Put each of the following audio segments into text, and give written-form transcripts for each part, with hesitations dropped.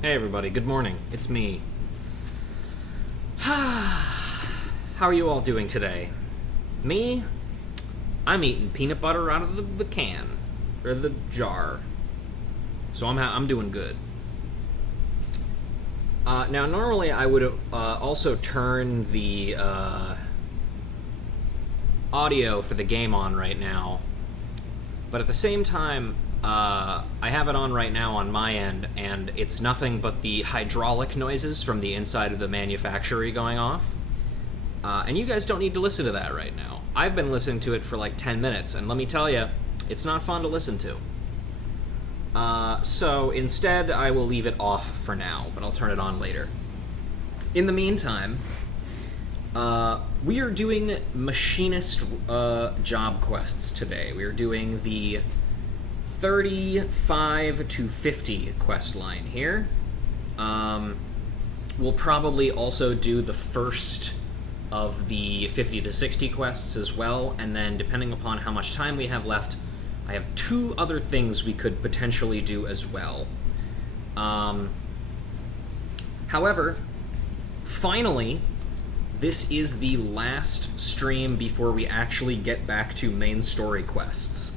Hey everybody, good morning. It's me. How are you all doing today? Me? I'm eating peanut butter out of the can. Or the jar. So I'm doing good. Now, normally I would also turn the audio for the game on right now. But at the same time, I have it on right now on my end, and it's nothing but the hydraulic noises from the inside of the manufactory going off. And you guys don't need to listen to that right now. I've been listening to it for like 10 minutes, and let me tell you, it's not fun to listen to. So instead, I will leave it off for now, but I'll turn it on later. In the meantime, we are doing machinist job quests today. We are doing the 35 to 50 quest line here. We'll probably also do the first of the 50 to 60 quests as well, and then depending upon how much time we have left, I have two other things we could potentially do as well. However, finally, this is the last stream before we actually get back to main story quests.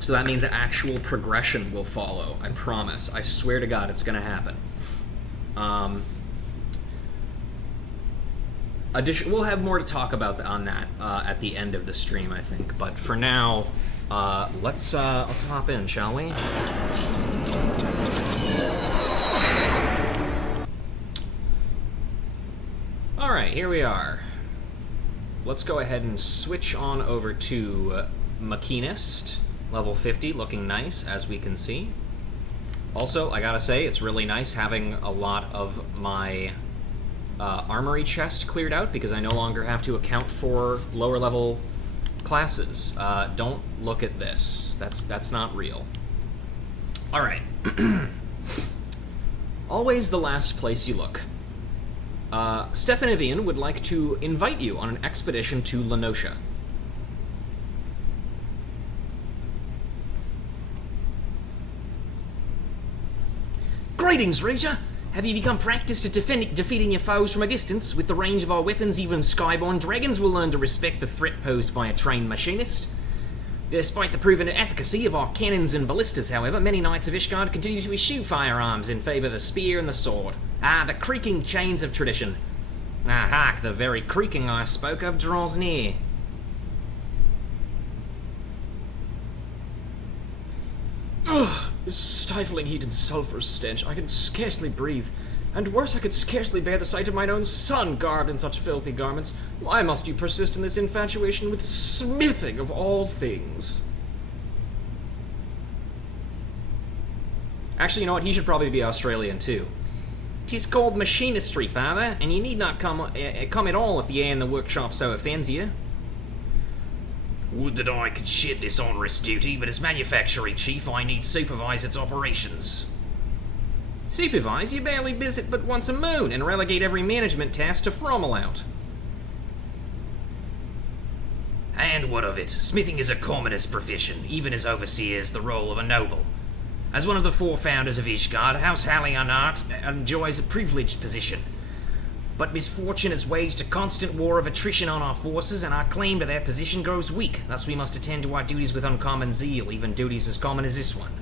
So that means actual progression will follow, I promise. I swear to God it's going to happen. We'll have more to talk about on that at the end of the stream, I think. But for now, let's hop in, shall we? All right, here we are. Let's go ahead and switch on over to Machinist, level 50, looking nice, as we can see. Also, I gotta say, it's really nice having a lot of my armory chest cleared out, because I no longer have to account for lower level classes. Don't look at this. That's not real. Alright. Always the last place you look. FFXIV would like to invite you on an expedition to Lenosha. Greetings, Reader! Have you become practiced at defeating your foes from a distance? With the range of our weapons, even skyborn dragons will learn to respect the threat posed by a trained machinist. Despite the proven efficacy of our cannons and ballistas, however, many knights of Ishgard continue to eschew firearms in favour of the spear and the sword. Ah, the creaking chains of tradition. Ah, hark, the very creaking I spoke of draws near. Ugh, this stifling heat and sulphurous stench. I can scarcely breathe. And worse, I could scarcely bear the sight of mine own son garbed in such filthy garments. Why must you persist in this infatuation with smithing of all things? Actually, you know what? He should probably be Australian, too. 'Tis called machinistry, father, and you need not come at all if the air in the workshop so offends you. Would that I could shed this onerous duty, but as manufacturing chief, I need supervise its operations. Supervise? You barely visit but once a moon, and relegate every management task to Frommel out. And what of it? Smithing is a commoner's profession, even as overseers the role of a noble. As one of the four founders of Ishgard, House Hallianart enjoys a privileged position. But misfortune has waged a constant war of attrition on our forces, and our claim to their position grows weak. Thus we must attend to our duties with uncommon zeal, even duties as common as this one.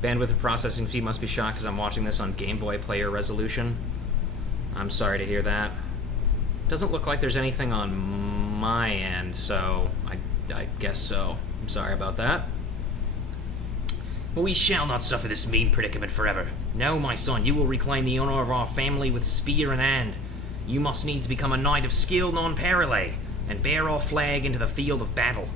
Bandwidth and processing speed must be shot because I'm watching this on Game Boy player resolution. I'm sorry to hear that. Doesn't look like there's anything on my end, so I guess so. I'm sorry about that. But we shall not suffer this mean predicament forever. No, my son, you will reclaim the honor of our family with spear in hand. You must needs become a knight of skill non-parallel, and bear our flag into the field of battle.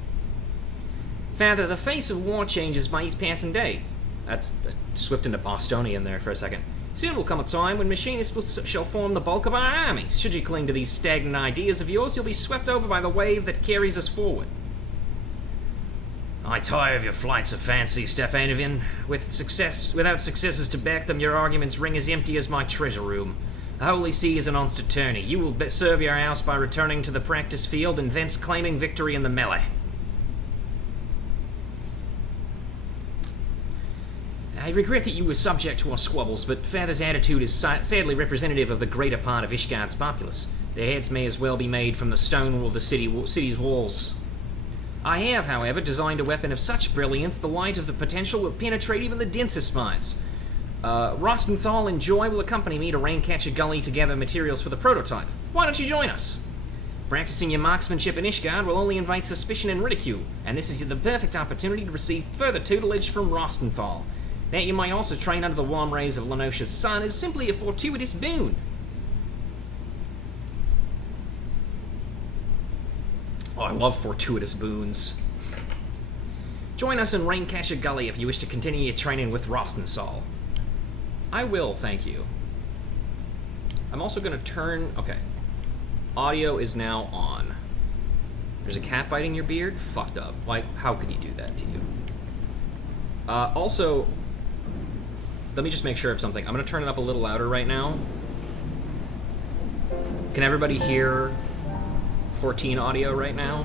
Father, the face of war changes by each passing day. That's swept into Bostonian there for a second. Soon will come a time when machinists shall form the bulk of our armies. Should you cling to these stagnant ideas of yours, you'll be swept over by the wave that carries us forward. I tire of your flights of fancy, FFXIV. Without successes to back them, your arguments ring as empty as my treasure room. The Holy See is announced attorney. You will serve your house by returning to the practice field and thence claiming victory in the melee. I regret that you were subject to our squabbles, but Father's attitude is sadly representative of the greater part of Ishgard's populace. Their heads may as well be made from the stone of the city's walls. I have, however, designed a weapon of such brilliance the light of the potential will penetrate even the densest minds. Rostenthal and Joy will accompany me to Raincatcher Gully to gather materials for the prototype. Why don't you join us? Practicing your marksmanship in Ishgard will only invite suspicion and ridicule, and this is the perfect opportunity to receive further tutelage from Rostenthal. That you might also train under the warm rays of Lenosha's sun is simply a fortuitous boon. Oh, I love fortuitous boons. Join us in Raincatcher Gully if you wish to continue your training with Rostenthal. I will, thank you. I'm also going to turn... Okay. Audio is now on. There's a cat biting your beard? Fucked up. Like, how could he do that to you? Also, let me just make sure of something. I'm going to turn it up a little louder right now. Can everybody hear 14 audio right now?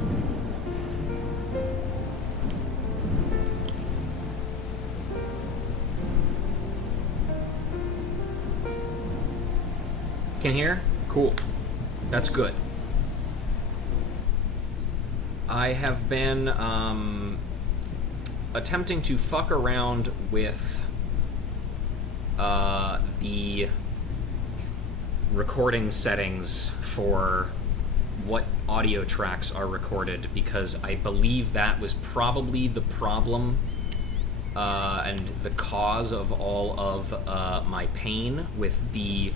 Can hear? Cool. That's good. I have been attempting to fuck around with the recording settings for what audio tracks are recorded, because I believe that was probably the problem and the cause of all of my pain with the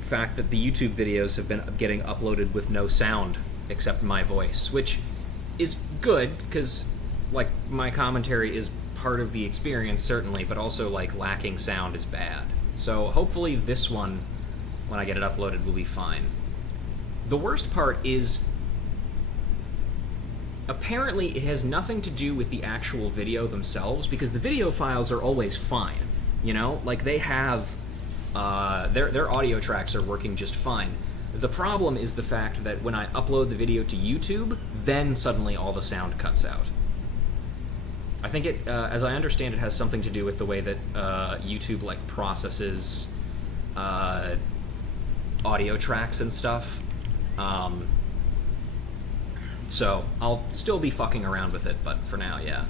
fact that the YouTube videos have been getting uploaded with no sound except my voice, which is good because, like, my commentary is part of the experience, certainly, but also, like, lacking sound is bad. So hopefully this one, when I get it uploaded, will be fine. The worst part is, apparently it has nothing to do with the actual video themselves, because the video files are always fine, you know? Like, they have... their audio tracks are working just fine. The problem is the fact that when I upload the video to YouTube, then suddenly all the sound cuts out. I think it, as I understand it, has something to do with the way that YouTube, like, processes audio tracks and stuff. So I'll still be fucking around with it, but for now, yeah.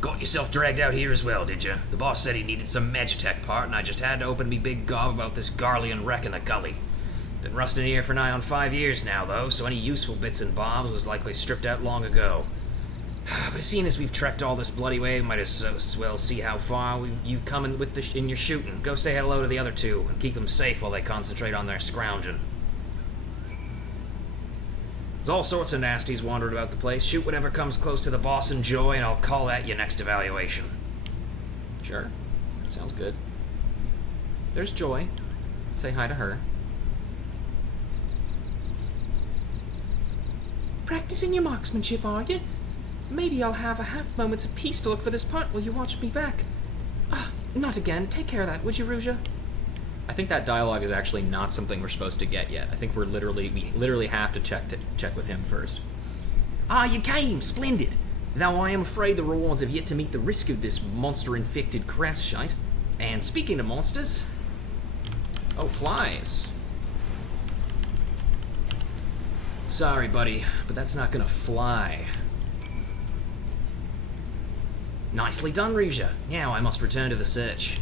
Got yourself dragged out here as well, did you? The boss said he needed some Magitech part, and I just had to open me big gob about this Garlean wreck in the gully. Been rusting here for nigh on 5 years now, though, so any useful bits and bobs was likely stripped out long ago. But seeing as we've trekked all this bloody way, we might as well see how far you've come in your shooting. Go say hello to the other two, and keep them safe while they concentrate on their scrounging. There's all sorts of nasties wandering about the place. Shoot whatever comes close to the boss and Joy, and I'll call that your next evaluation. Sure. Sounds good. There's Joy. Say hi to her. Practicing your marksmanship, are you? Maybe I'll have a half moment's of peace to look for this part while you watch me back. Not again. Take care of that, would you, Ruja? I think that dialogue is actually not something we're supposed to get yet. I think we literally have to check with him first. You came! Splendid! Though I am afraid the rewards have yet to meet the risk of this monster-infected crass shite. And speaking of monsters... Oh, flies. Sorry, buddy, but that's not gonna fly. Nicely done, Ruja. Now I must return to the search.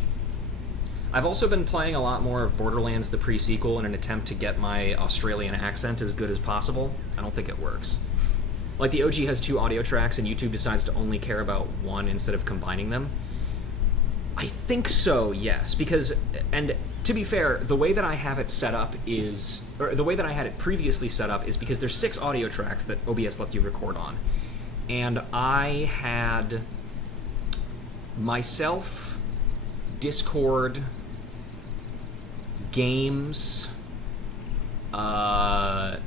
I've also been playing a lot more of Borderlands, the pre-sequel, in an attempt to get my Australian accent as good as possible. I don't think it works. Like, the OG has 2 audio tracks, and YouTube decides to only care about one instead of combining them. I think so, yes, because, and to be fair, the way that I have it set up is, or the way that I had it previously set up is because there's 6 audio tracks that OBS lets you record on. And I had myself, Discord, games, YouTube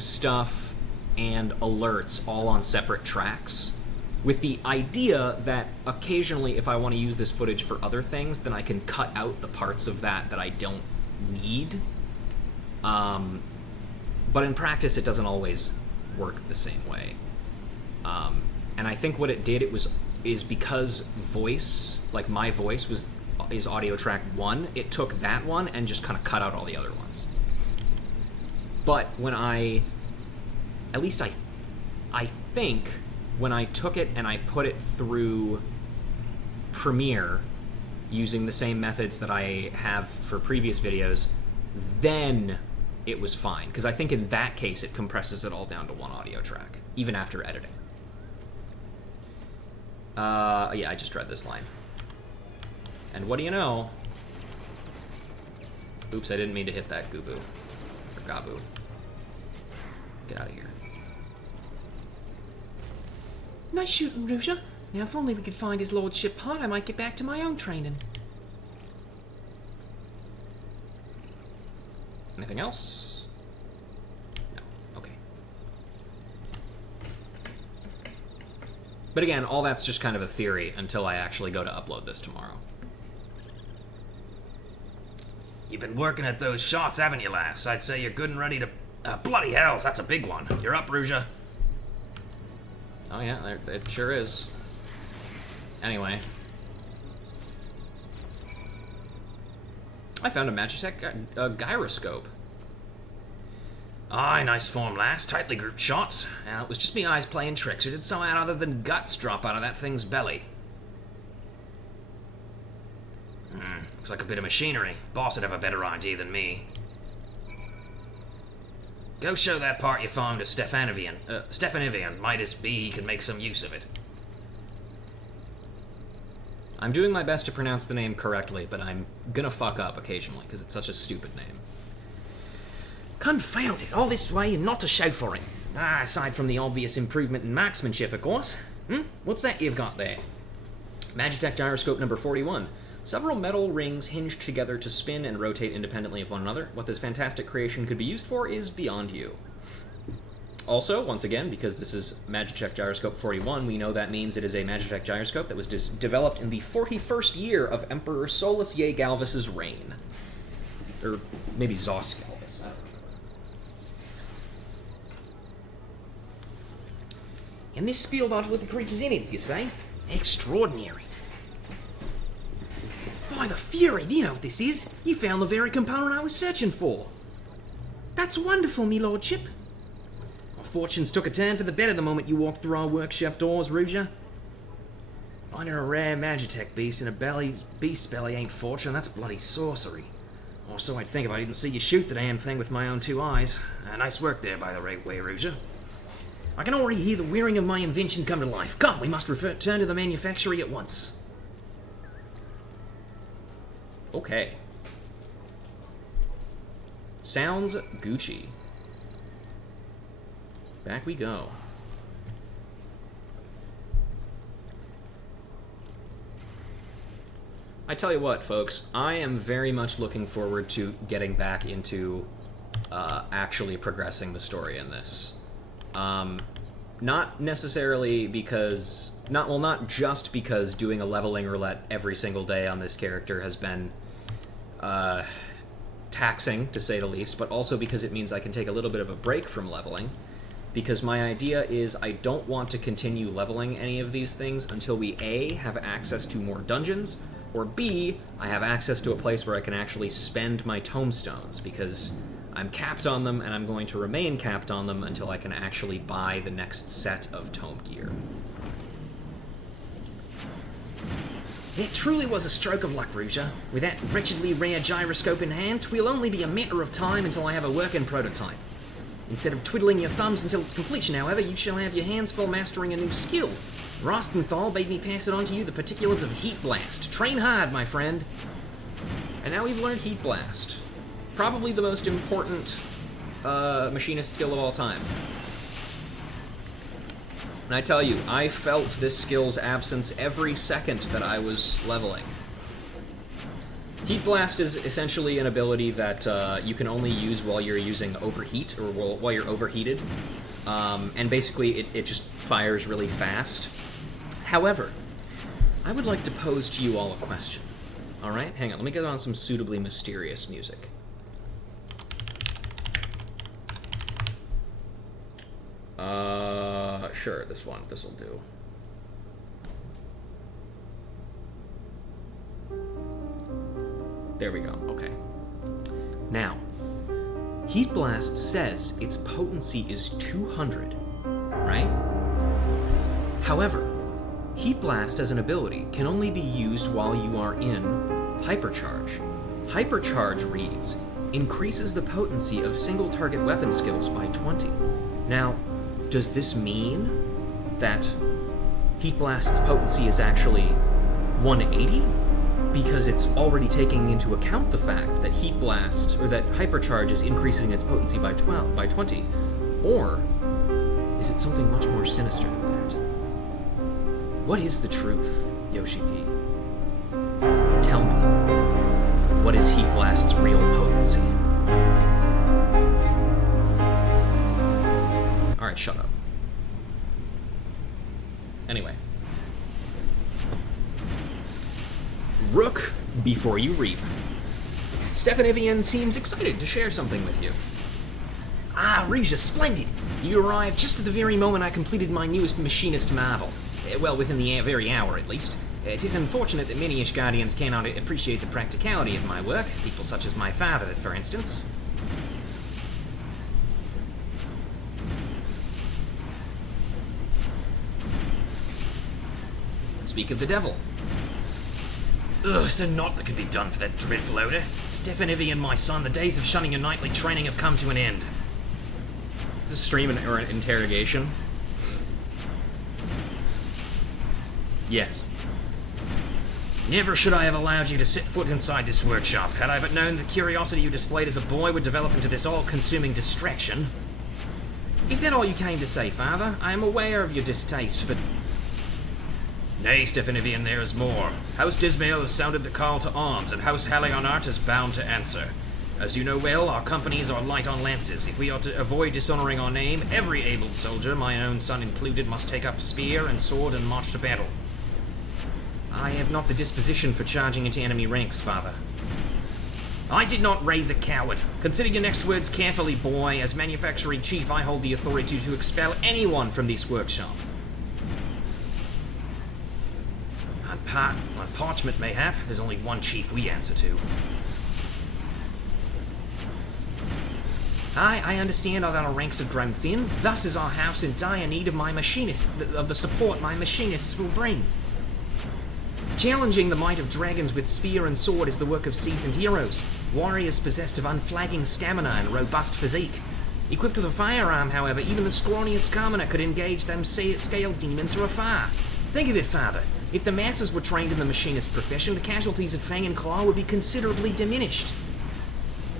stuff, and alerts all on separate tracks, with the idea that occasionally if I want to use this footage for other things, then I can cut out the parts of that I don't need. But in practice, it doesn't always work the same way. And I think what it did is because voice, like my voice is audio track 1, it took that one and just kind of cut out all the other ones. But when I think when I took it and I put it through Premiere using the same methods that I have for previous videos, then it was fine. Because I think in that case it compresses it all down to one audio track, even after editing. Yeah, I just read this line. And what do you know? Oops, I didn't mean to hit that Gubu. Or Gabu. Get out of here. Nice shooting, Ruja. Now, if only we could find his lordship pot, I might get back to my own training. Anything else? No. Okay. But again, all that's just kind of a theory until I actually go to upload this tomorrow. You've been working at those shots, haven't you, lass? I'd say you're good and ready to... bloody hells, that's a big one. You're up, Ruja. Oh yeah, it sure is. Anyway. I found a Magitech gyroscope. Aye, nice form, lass. Tightly grouped shots. It was just me eyes playing tricks, or did something other than guts drop out of that thing's belly? Looks like a bit of machinery. Boss would have a better idea than me. Go show that part you found to Stefanivian. Might as be he can make some use of it. I'm doing my best to pronounce the name correctly, but I'm gonna fuck up occasionally, because it's such a stupid name. Confound it, all this way and not to show for it. Aside from the obvious improvement in marksmanship, of course. What's that you've got there? Magitech gyroscope number 41. Several metal rings hinged together to spin and rotate independently of one another. What this fantastic creation could be used for is beyond you. Also, once again, because this is Magitech Gyroscope 41, we know that means it is a Magitech Gyroscope that was developed in the 41st year of Emperor Solus Ye Galvus's reign. Or maybe Zos Galvus, I don't remember. And this spilled onto the creature's innards, you say? Extraordinary. By the Fury, do you know what this is? You found the very component I was searching for. That's wonderful, me lordship. Our fortunes took a turn for the better the moment you walked through our workshop doors, Ruja. Finding a rare Magitech beast in a beast's belly ain't fortune, that's bloody sorcery. Or so I'd think if I didn't see you shoot the damn thing with my own 2 eyes. Nice work there, by the right way, Ruja. I can already hear the whirring of my invention come to life. Come, we must return to the manufactory at once. Okay. Sounds Gucci. Back we go. I tell you what, folks, I am very much looking forward to getting back into actually progressing the story in this. Not necessarily because... Not just because doing a leveling roulette every single day on this character has been taxing, to say the least, but also because it means I can take a little bit of a break from leveling, because my idea is I don't want to continue leveling any of these things until we A, have access to more dungeons, or B, I have access to a place where I can actually spend my tomestones, because I'm capped on them, and I'm going to remain capped on them until I can actually buy the next set of tome gear. It truly was a stroke of luck, Ruja. With that wretchedly rare gyroscope in hand, 'twill only be a matter of time until I have a working prototype. Instead of twiddling your thumbs until its completion, however, you shall have your hands full mastering a new skill. Rostenthal bade me pass it on to you the particulars of Heat Blast. Train hard, my friend. And now we've learned Heat Blast. Probably the most important machinist skill of all time. And I tell you, I felt this skill's absence every second that I was leveling. Heat Blast is essentially an ability that you can only use while you're using overheat, or while you're overheated. And basically, it just fires really fast. However, I would like to pose to you all a question. Alright, hang on, let me get on some suitably mysterious music. Sure, this'll do. There we go. Okay. Now, Heat Blast says its potency is 200, right? However, Heat Blast as an ability can only be used while you are in Hypercharge. Hypercharge reads, increases the potency of single target weapon skills by 20. Now, does this mean that Heat Blast's potency is actually 180? Because it's already taking into account the fact that Heat Blast, or that Hypercharge is increasing its potency by 20? Or is it something much more sinister than that? What is the truth, Yoshi P? Tell me, what is Heat Blast's real potency? Alright, shut up. Anyway. Rook, before you reap. FFXIV seems excited to share something with you. Ah, Rouge, splendid! You arrived just at the very moment I completed my newest machinist marvel. Well, within the very hour, at least. It is unfortunate that many Ishgardians cannot appreciate the practicality of my work, people such as my father, for instance. Speak of the devil. Ugh, is there naught that can be done for that dreadful odor? FFXIV and my son, the days of shunning your nightly training have come to an end. Is this a stream or an interrogation? Yes. Never should I have allowed you to set foot inside this workshop, had I but known the curiosity you displayed as a boy would develop into this all-consuming distraction. Is that all you came to say, Father? I am aware of your distaste for... Nay, FFXIV, and there is more. House Dismail has sounded the call to arms, and House Halionart is bound to answer. As you know well, our companies are light on lances. If we are to avoid dishonoring our name, every abled soldier, my own son included, must take up spear and sword and march to battle. I have not the disposition for charging into enemy ranks, Father. I did not raise a coward. Consider your next words carefully, boy. As manufacturing chief, I hold the authority to expel anyone from this workshop. On parchment, mayhap, there's only one chief we answer to. I understand that our ranks have grown thin. Thus is our house in dire need of my machinists, of the support my machinists will bring. Challenging the might of dragons with spear and sword is the work of seasoned heroes, warriors possessed of unflagging stamina and robust physique. Equipped with a firearm, however, even the scrawniest commoner could engage them scaled demons from afar. Think of it, Father. If the masses were trained in the machinist profession, the casualties of Fang and Claw would be considerably diminished.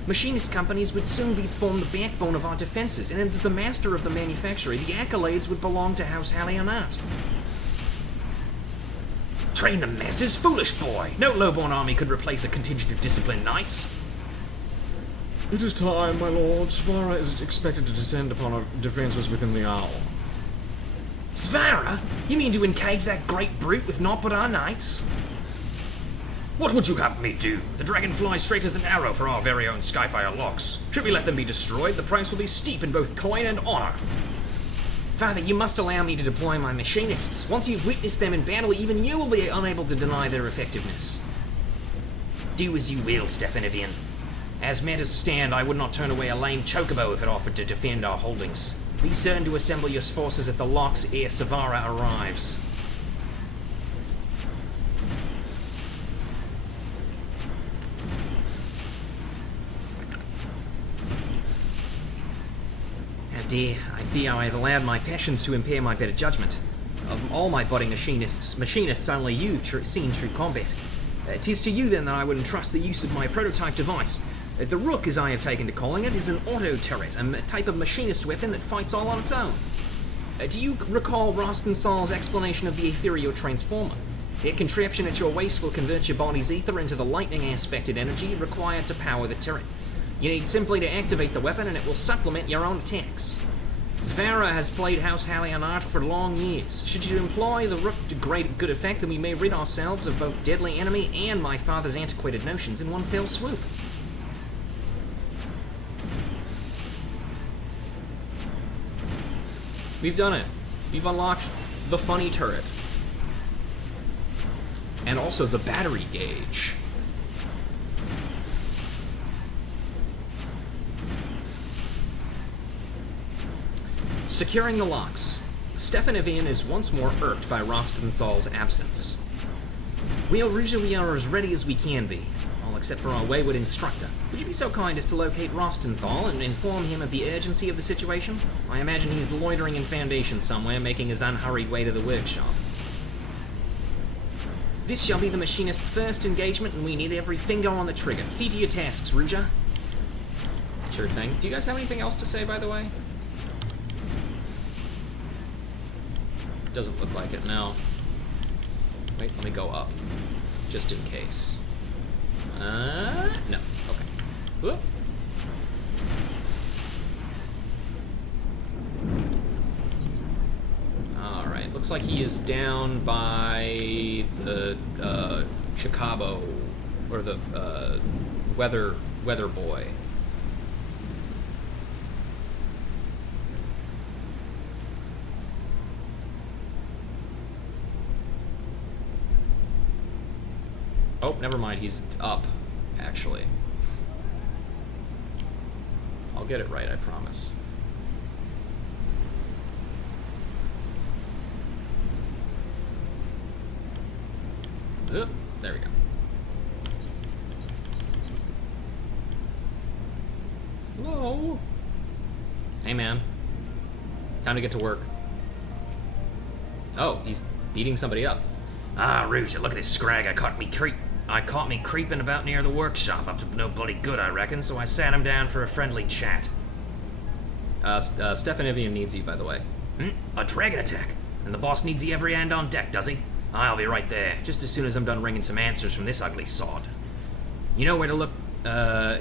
Machinist companies would soon form the backbone of our defenses, and as the master of the manufactory, the accolades would belong to House Halionart. Train the masses? Foolish boy! No lowborn army could replace a contingent of disciplined knights. It is time, my lord. Svara is expected to descend upon our defences within the hour. Svara? You mean to encage that great brute with naught but our knights? What would you have me do? The dragon flies straight as an arrow for our very own Skyfire locks. Should we let them be destroyed, the price will be steep in both coin and honor. Father, you must allow me to deploy my machinists. Once you've witnessed them in battle, even you will be unable to deny their effectiveness. Do as you will, FFXIV. As matters stand, I would not turn away a lame chocobo if it offered to defend our holdings. Be certain to assemble your forces at the locks ere Svara arrives. Dear, I fear I have allowed my passions to impair my better judgment. Of all my budding machinists only you've seen true combat. It is to you then that I would entrust the use of my prototype device. The Rook, as I have taken to calling it, is an auto-turret, a type of machinist weapon that fights all on its own. Do you recall Rostensal's explanation of the ethereal transformer? The contraption at your waist will convert your body's ether into the lightning-aspected energy required to power the turret. You need simply to activate the weapon and it will supplement your own attacks. Svara has played House Halionart for long years. Should you employ the Rook to great good effect, then we may rid ourselves of both deadly enemy and my father's antiquated notions in one fell swoop. We've done it. We've unlocked the funny turret. And also the battery gauge. Securing the locks. Stefanovian is once more irked by Rostenthal's absence. Well, Ruja, we are as ready as we can be, all except for our wayward instructor. Would you be so kind as to locate Rostenthal and inform him of the urgency of the situation? I imagine he's loitering in Foundation somewhere, making his unhurried way to the workshop. This shall be the machinist's first engagement, and we need every finger on the trigger. See to your tasks, Ruja. Sure thing. Do you guys have anything else to say, by the way? Doesn't look like it, no. Wait, let me go up. Just in case. No. Okay. Whoop. Alright, looks like he is down by the, Chicago, or the, weather boy. Oh, never mind, he's up, actually. I'll get it right, I promise. Oop, there we go. Hello? Hey, man. Time to get to work. Oh, he's beating somebody up. Ah, Ruja, look at this scrag. I caught me creeping about near the workshop, up to no bloody good, I reckon, so I sat him down for a friendly chat. Stefanovian needs you, by the way. A dragon attack? And the boss needs the every hand on deck, does he? I'll be right there, just as soon as I'm done wringing some answers from this ugly sod. You know where to look,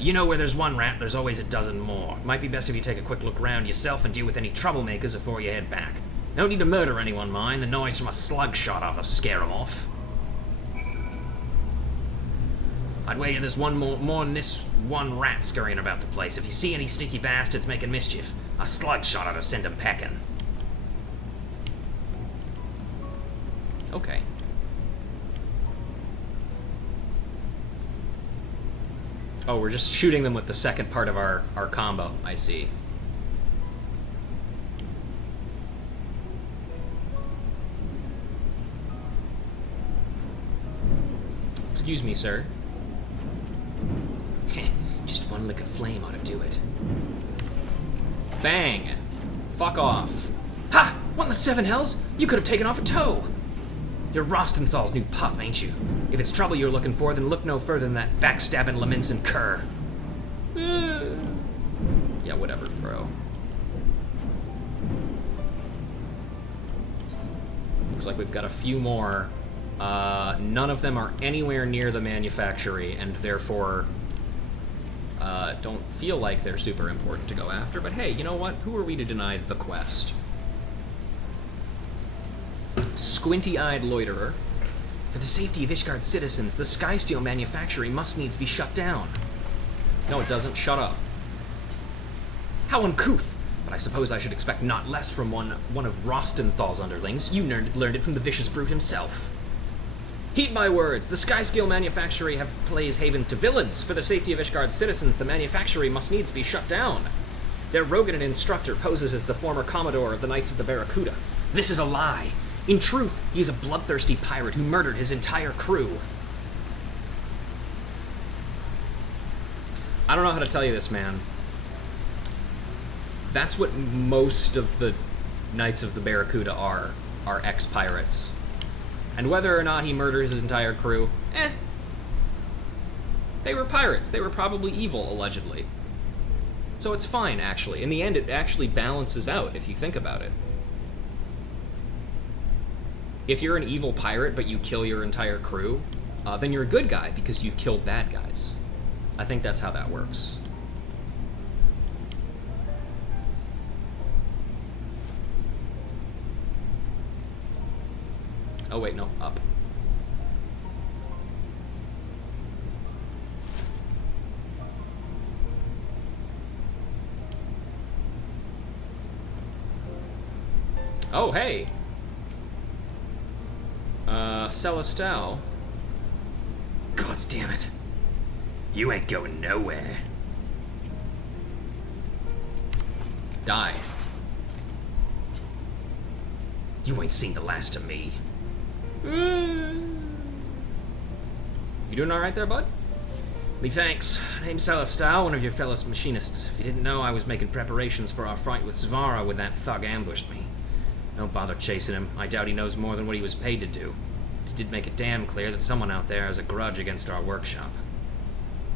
you know where there's one rat, there's always a dozen more. Might be best if you take a quick look around yourself and deal with any troublemakers before you head back. No need to murder anyone, mind. The noise from a slug shot ought to scare them off. I'd wager there's more than this one rat scurrying about the place. If you see any sneaky bastards making mischief, a slug shot ought to send them pecking. Okay. Oh, we're just shooting them with the second part of our combo, I see. Excuse me, sir. Just one lick of flame ought to do it. Bang! Fuck off. Ha! What in the seven hells? You could have taken off a toe! You're Rostenthal's new pup, ain't you? If it's trouble you're looking for, then look no further than that backstabbing Leminson cur. Yeah, whatever, bro. Looks like we've got a few more. None of them are anywhere near the manufactory, and therefore don't feel like they're super important to go after. But hey, you know what? Who are we to deny the quest? Squinty-eyed loiterer. For the safety of Ishgard's citizens, the Skysteel manufactory must needs be shut down. No, it doesn't. Shut up. How uncouth! But I suppose I should expect not less from one of Rostenthal's underlings. You learned it from the vicious brute himself. Heed my words. The Skysteel manufactory plays haven to villains. For the safety of Ishgard's citizens, the manufactory must needs be shut down. Their Rogan instructor poses as the former commodore of the Knights of the Barracuda. This is a lie. In truth, he is a bloodthirsty pirate who murdered his entire crew. I don't know how to tell you this, man. That's what most of the Knights of the Barracuda are ex-pirates. And whether or not he murders his entire crew, they were pirates. They were probably evil, allegedly. So it's fine, actually. In the end, it actually balances out, if you think about it. If you're an evil pirate, but you kill your entire crew, then you're a good guy because you've killed bad guys. I think that's how that works. Oh wait, no, up. Oh, hey! Celestal. Gods damn it. You ain't going nowhere. Die. You ain't seen the last of me. You doing alright there, bud? Me thanks. Name's Celestal, one of your fellow machinists. If you didn't know, I was making preparations for our fight with Svara when that thug ambushed me. Don't bother chasing him. I doubt he knows more than what he was paid to do. He did make it damn clear that someone out there has a grudge against our workshop.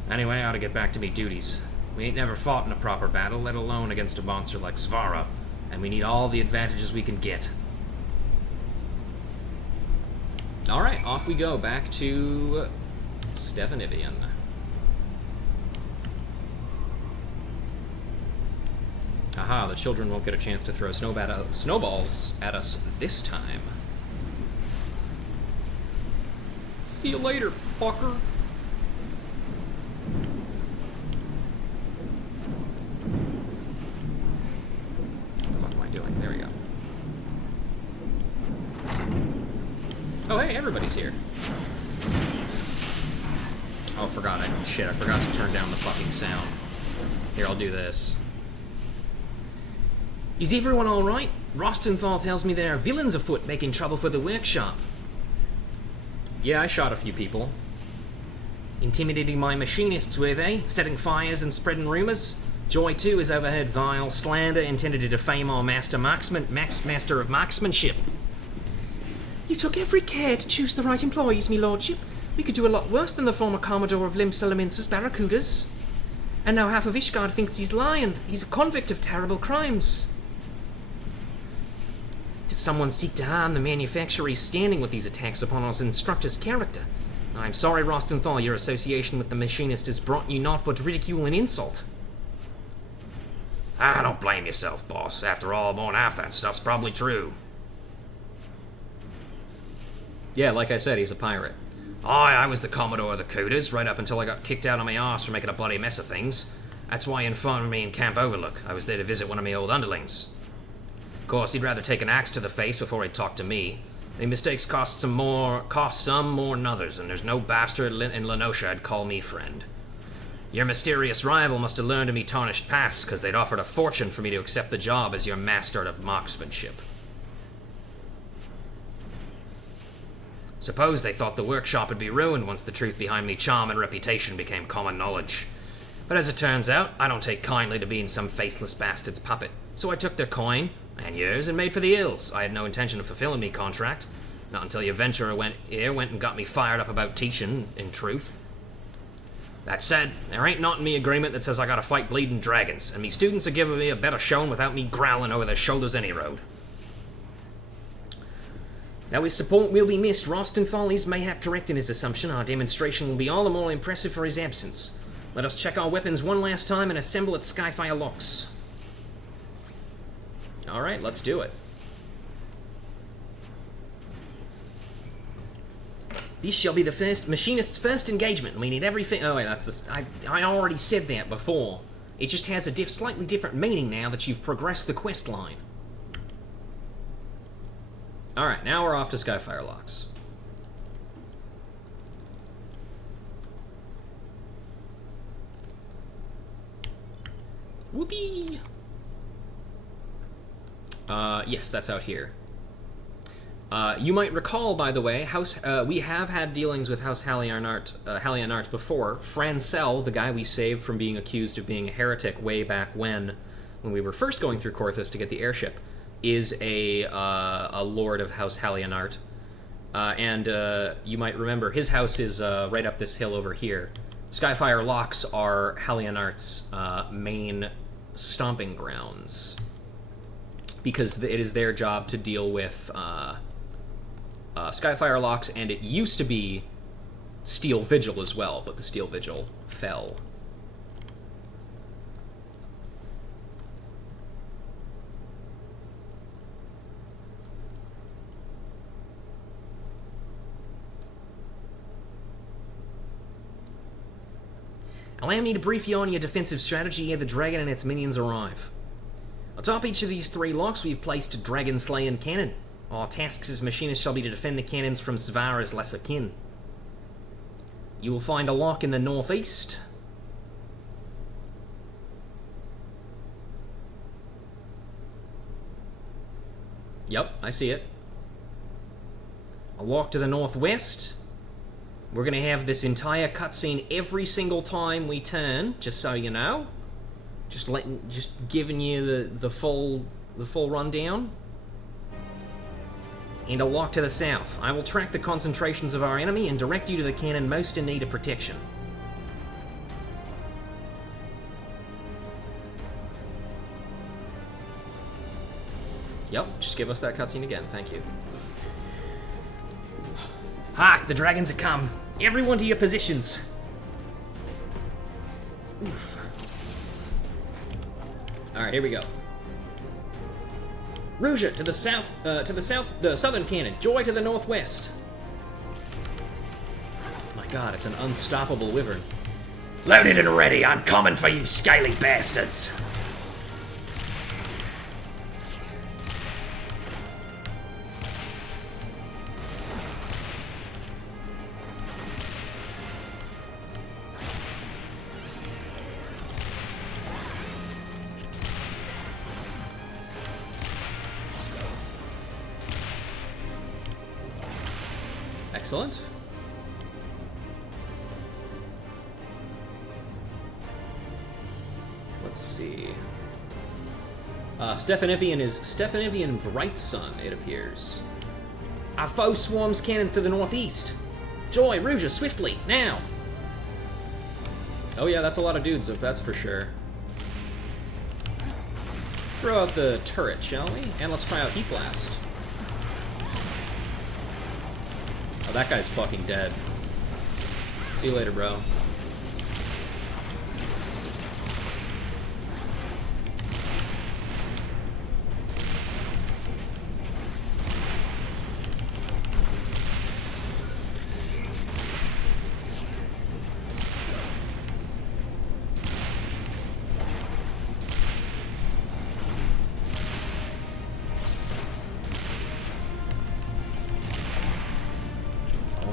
Anyway, I ought to get back to me duties. We ain't never fought in a proper battle, let alone against a monster like Svara, and we need all the advantages we can get. Alright, off we go, back to Stevanivian. Aha, the children won't get a chance to throw snowballs at us this time. See you later, fucker. What the fuck am I doing? There we go. Oh, hey, everybody's here. Oh, I forgot to turn down the fucking sound. Here, I'll do this. Is everyone alright? Rostenthal tells me there are villains afoot making trouble for the workshop. Yeah, I shot a few people. Intimidating my machinists, were they? Setting fires and spreading rumors? Joy, too, has overheard vile slander intended to defame our master of marksmanship. You took every care to choose the right employees, me lordship. We could do a lot worse than the former Commodore of Limsalaminsa's Barracudas. And now half of Ishgard thinks he's lying. He's a convict of terrible crimes. Did someone seek to harm the manufacturer's standing with these attacks upon our instructor's character? I'm sorry, Rostenthal, your association with the machinist has brought you naught but ridicule and insult. Ah, don't blame yourself, boss. After all, more than half that stuff's probably true. Yeah, like I said, he's a pirate. I was the Commodore of the Cooters, right up until I got kicked out on my arse for making a bloody mess of things. That's why he informed me in Camp Overlook. I was there to visit one of my old underlings. Of course, he'd rather take an axe to the face before he'd talk to me. The mistakes cost some more than others, and there's no bastard in Lenosha I'd call me friend. Your mysterious rival must have learned of me tarnished past, because they'd offered a fortune for me to accept the job as your master of marksmanship. Suppose they thought the workshop would be ruined once the truth behind me charm and reputation became common knowledge. But as it turns out, I don't take kindly to being some faceless bastard's puppet. So I took their coin, and yours, and made for the hills. I had no intention of fulfilling me contract. Not until your venturer went and got me fired up about teaching, in truth. That said, there ain't naught in me agreement that says I gotta fight bleeding dragons, and me students are giving me a better showing without me growling over their shoulders any road. Though his support will be missed, Rostenthal is mayhap correct in his assumption. Our demonstration will be all the more impressive for his absence. Let us check our weapons one last time and assemble at Skyfire locks. Alright, let's do it. This shall be the machinist's first engagement. We need everything. Oh wait, that's the. I already said that before. It just has a slightly different meaning now that you've progressed the quest line. Alright, now we're off to Skyfire locks. Whoopee! Yes, that's out here. You might recall, by the way, we have had dealings with House Hallianart before. Francel, the guy we saved from being accused of being a heretic way back when we were first going through Korthus to get the airship, is a lord of House Hallianart. And you might remember, his house is right up this hill over here. Skyfire locks are Hallianart's main stomping grounds, because it is their job to deal with Skyfire locks, and it used to be Steel Vigil as well, but the Steel Vigil fell. Allow me to brief you on your defensive strategy ere the dragon and its minions arrive. Atop each of these 3 locks, we've placed a dragon-slaying cannon. Our tasks as machinists shall be to defend the cannons from Svara's lesser kin. You will find a lock in the northeast. Yep, I see it. A walk to the northwest. We're gonna have this entire cutscene every single time we turn, just so you know. Just giving you the full rundown. And a walk to the south. I will track the concentrations of our enemy and direct you to the cannon most in need of protection. Yep, just give us that cutscene again, thank you. Hark, the dragons have come. Everyone to your positions. Oof. Alright, here we go. Rouge to the south, the southern cannon. Joy to the northwest. My god, it's an unstoppable wyvern. Loaded and ready, I'm coming for you, scaly bastards! Excellent. Let's see. Stephanivian Bright Sun, it appears. Our foe swarms cannons to the northeast. Joy, Rouge, swiftly, now! Oh yeah, that's a lot of dudes, if that's for sure. Throw out the turret, shall we? And let's try out Heat Blast. Oh, that guy's fucking dead. See you later, bro.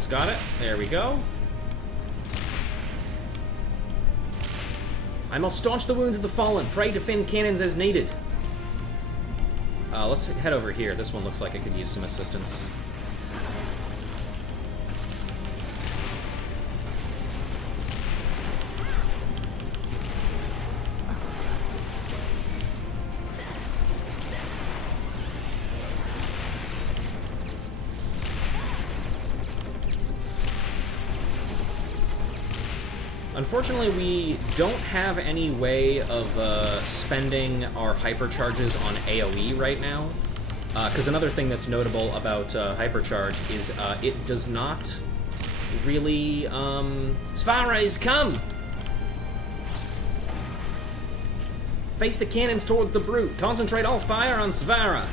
Got it. There we go. I must staunch the wounds of the fallen. Pray defend cannons as needed. Let's head over here. This one looks like it could use some assistance. Unfortunately, we don't have any way of spending our hypercharges on AoE right now. Because another thing that's notable about hypercharge is it does not really... Svara is come! Face the cannons towards the brute. Concentrate all fire on Svara.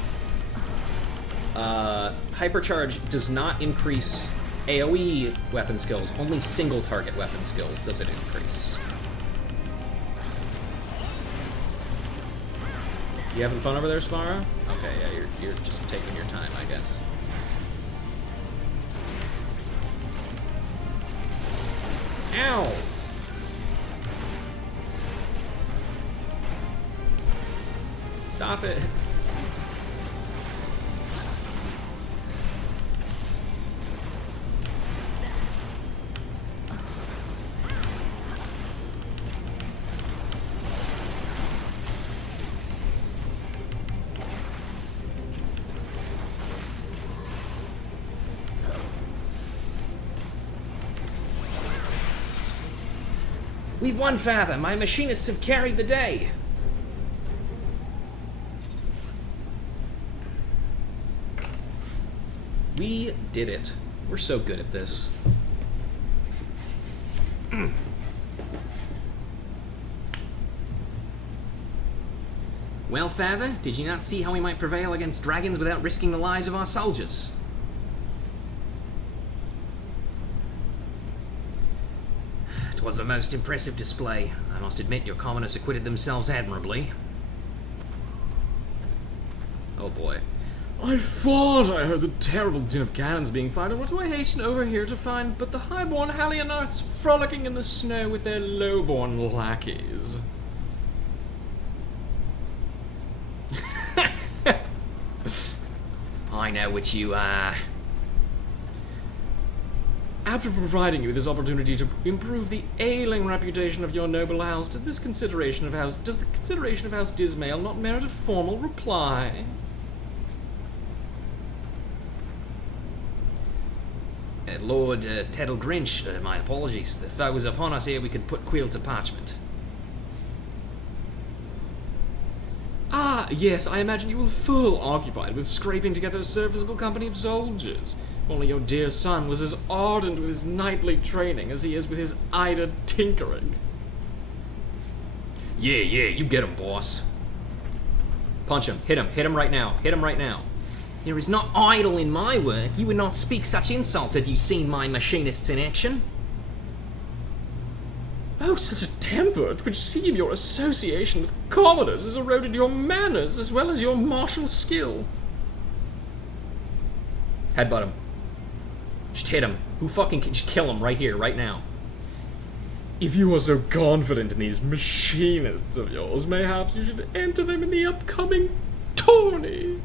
Hypercharge does not increase AoE weapon skills, only single target weapon skills does it increase. You having fun over there, Svara? Okay, yeah, you're just taking your time, I guess. Ow! Stop it. We've won, Father. My machinists have carried the day. We did it. We're so good at this. Well, Father, did you not see how we might prevail against dragons without risking the lives of our soldiers? It was a most impressive display. I must admit your commoners acquitted themselves admirably. Oh boy. I thought I heard the terrible din of cannons being fired, and what do I hasten over here to find but the highborn Hallionards frolicking in the snow with their lowborn lackeys? I know what you are. After providing you with this opportunity to improve the ailing reputation of your noble house, does the consideration of House Dismail not merit a formal reply? Lord Teddle Grinch, my apologies. The foe is upon us here. We could put quill to parchment. Ah, yes, I imagine you were full occupied with scraping together a serviceable company of soldiers. Only your dear son was as ardent with his knightly training as he is with his idle tinkering. Yeah, you get him, boss. Punch him, hit him right now, There is not idle in my work. You would not speak such insults had you seen my machinists in action. Oh, such a temper! It would seem your association with commoners has eroded your manners as well as your martial skill. Headbutt him. Just hit him. Just kill him right here, right now. If you are so confident in these machinists of yours, mayhaps you should enter them in the upcoming tourney.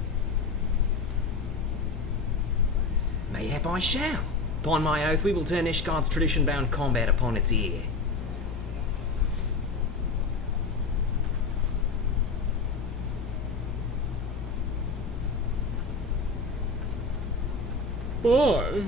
Mayhap I shall. Upon my oath, we will turn Ishgard's tradition-bound combat upon its ear. Why?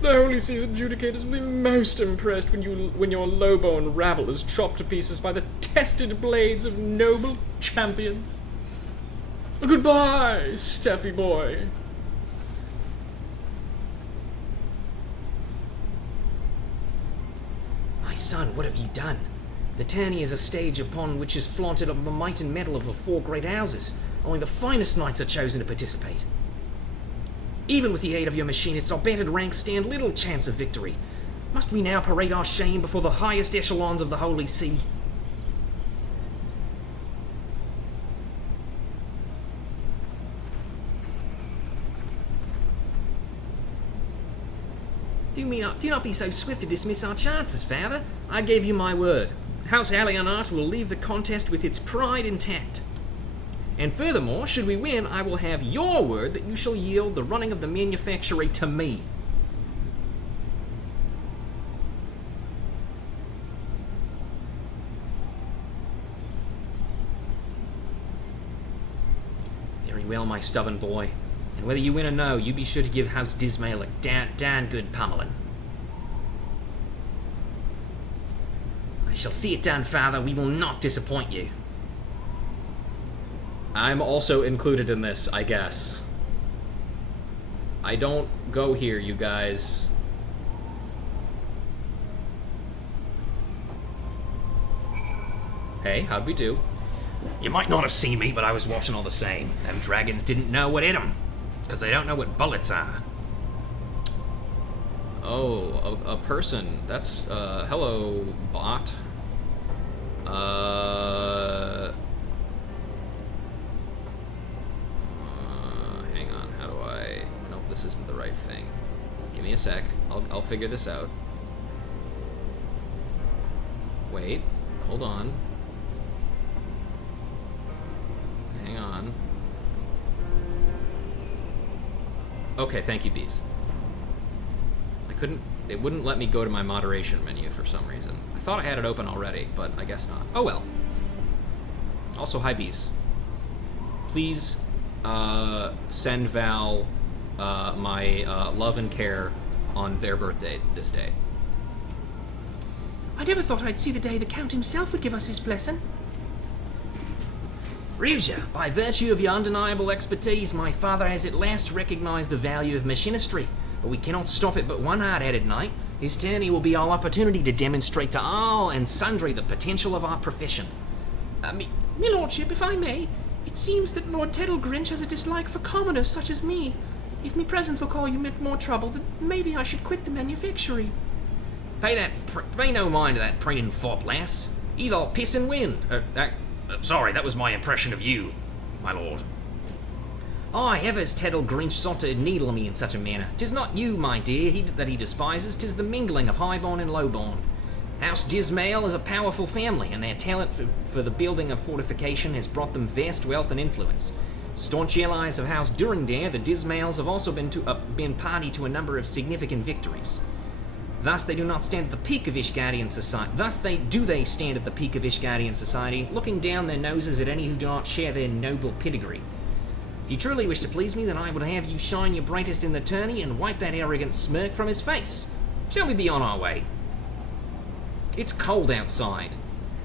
The Holy Sea's adjudicators will be most impressed when your low-born rabble is chopped to pieces by the tested blades of noble champions. Goodbye, Steffi boy. My son, what have you done? The tourney is a stage upon which is flaunted the might and mettle of the four great houses. Only the finest knights are chosen to participate. Even with the aid of your machinists, our battered ranks stand little chance of victory. Must we now parade our shame before the highest echelons of the Holy See? Do not be so swift to dismiss our chances, Father. I gave you my word. House Alienart will leave the contest with its pride intact. And furthermore, should we win, I will have your word that you shall yield the running of the manufactory to me. Very well, my stubborn boy. And whether you win or no, you be sure to give House Dismail a damn good pummeling. I shall see it done, Father. We will not disappoint you. I'm also included in this, I guess. I don't go here, you guys. Hey, how'd we do? You might not have seen me, but I was watching all the same. Them dragons didn't know what hit them, because they don't know what bullets are. Oh, a person. That's, hello, bot. Hang on, how do I... Nope, this isn't the right thing. Give me a sec. I'll figure this out. Wait, hold on. Hang on. Okay, thank you, bees. It wouldn't let me go to my moderation menu for some reason. I thought I had it open already, but I guess not. Oh well. Also, hi bees. Please, send Val, my, love and care on their birthday this day. I never thought I'd see the day the Count himself would give us his blessing. Ruja, by virtue of your undeniable expertise, my father has at last recognized the value of machinistry. But we cannot stop it but one hard-headed knight. His tourney will be our opportunity to demonstrate to all and sundry the potential of our profession. Me lordship, if I may, it seems that Lord Teddle Grinch has a dislike for commoners such as me. If me presence will call you more trouble, then maybe I should quit the manufactory. Pay no mind to that preening fop, lass. He's all piss and wind. Sorry, that was my impression of you, my lord. I ever's Teddle Grinch sought to needle me in such a manner. 'Tis not you, my dear, that he despises, 'tis the mingling of highborn and lowborn. House Dismail is a powerful family, and their talent for the building of fortification has brought them vast wealth and influence. Staunch allies of House Durandare, the Dismails have also been party to a number of significant victories. Thus, they do not stand at the peak of Ishgardian society. They stand at the peak of Ishgardian society, looking down their noses at any who do not share their noble pedigree. If you truly wish to please me, then I would have you shine your brightest in the tourney and wipe that arrogant smirk from his face. Shall we be on our way? It's cold outside,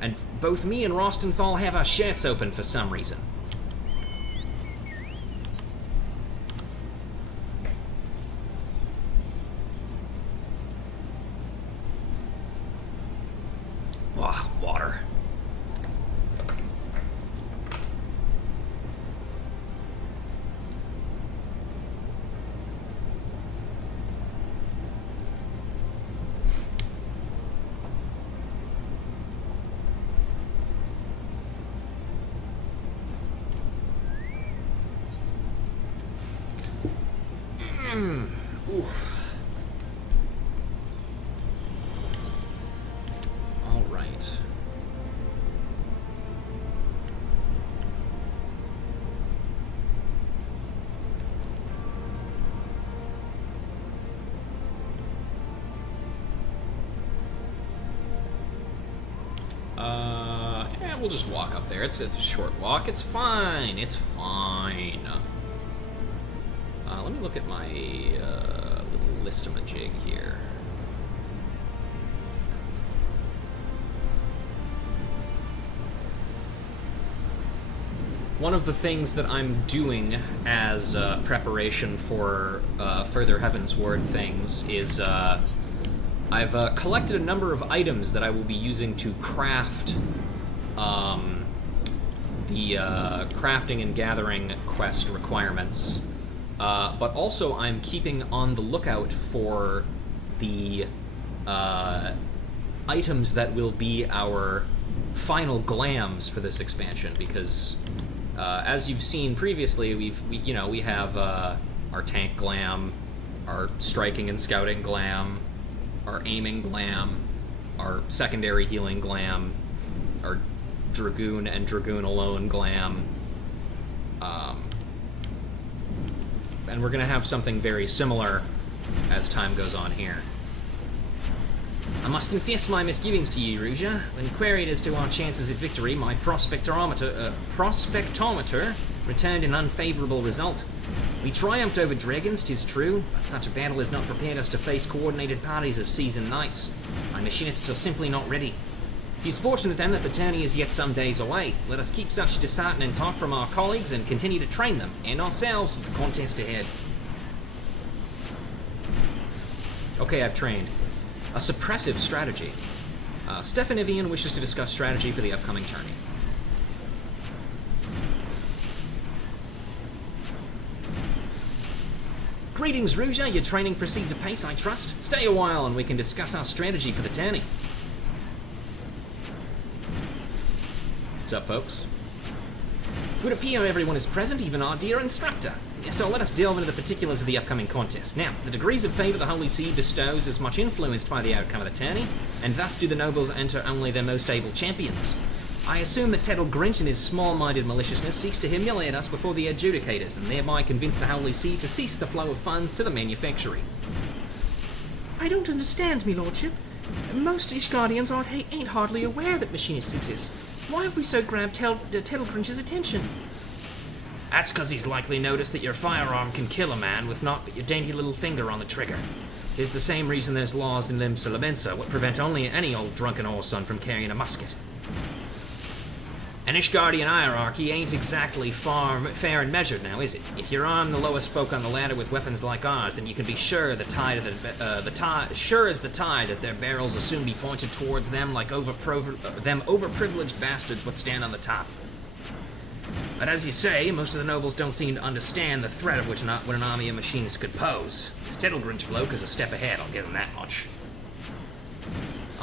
and both me and Rostenthal have our shirts open for some reason. Ugh, water. All right. Yeah, we'll just walk up there. It's a short walk. It's fine. It's fine. Let me look at my little listamajig here. One of the things that I'm doing as preparation for further Heavensward things is I've collected a number of items that I will be using to craft the crafting and gathering quest requirements. But also I'm keeping on the lookout for the items that will be our final glams for this expansion, because as you've seen previously, we have our tank glam, our striking and scouting glam, our aiming glam, our secondary healing glam, our dragoon and dragoon alone glam. And we're going to have something very similar as time goes on here. I must confess my misgivings to you, Ruja. When queried as to our chances of victory, my prospectometer returned an unfavourable result. We triumphed over dragons, 'tis true, but such a battle has not prepared us to face coordinated parties of seasoned knights. My machinists are simply not ready. 'Tis fortunate then that the tourney is yet some days away. Let us keep such disheartening talk from our colleagues and continue to train them, and ourselves, for the contest ahead. Okay, I've trained. A suppressive strategy. Stefan Ivian wishes to discuss strategy for the upcoming tourney. Greetings, Ruja. Your training proceeds apace, I trust. Stay a while and we can discuss our strategy for the tourney. What's up, folks? It would appear everyone is present, even our dear instructor. So let us delve into the particulars of the upcoming contest. Now, the degrees of favour the Holy See bestows is much influenced by the outcome of the tourney, and thus do the nobles enter only their most able champions. I assume that Tettle Grinch in his small-minded maliciousness seeks to humiliate us before the adjudicators, and thereby convince the Holy See to cease the flow of funds to the manufactory. I don't understand, me lordship. Most Ishgardians ain't hardly aware that machinists exist. Why have we so grabbed Tettle Grinch's attention? That's because he's likely noticed that your firearm can kill a man with naught but your dainty little finger on the trigger. It's the same reason there's laws in Lim Salabensa what prevent only any old drunken whoreson from carrying a musket. An Ishgardian hierarchy ain't exactly fair and measured now, is it? If you arm the lowest folk on the ladder with weapons like ours, then you can be sure as the tide that their barrels will soon be pointed towards them like overprivileged bastards what stand on the top. But as you say, most of the nobles don't seem to understand the threat of what an army of machines could pose. This Tettlegrinch bloke is a step ahead, I'll give him that much.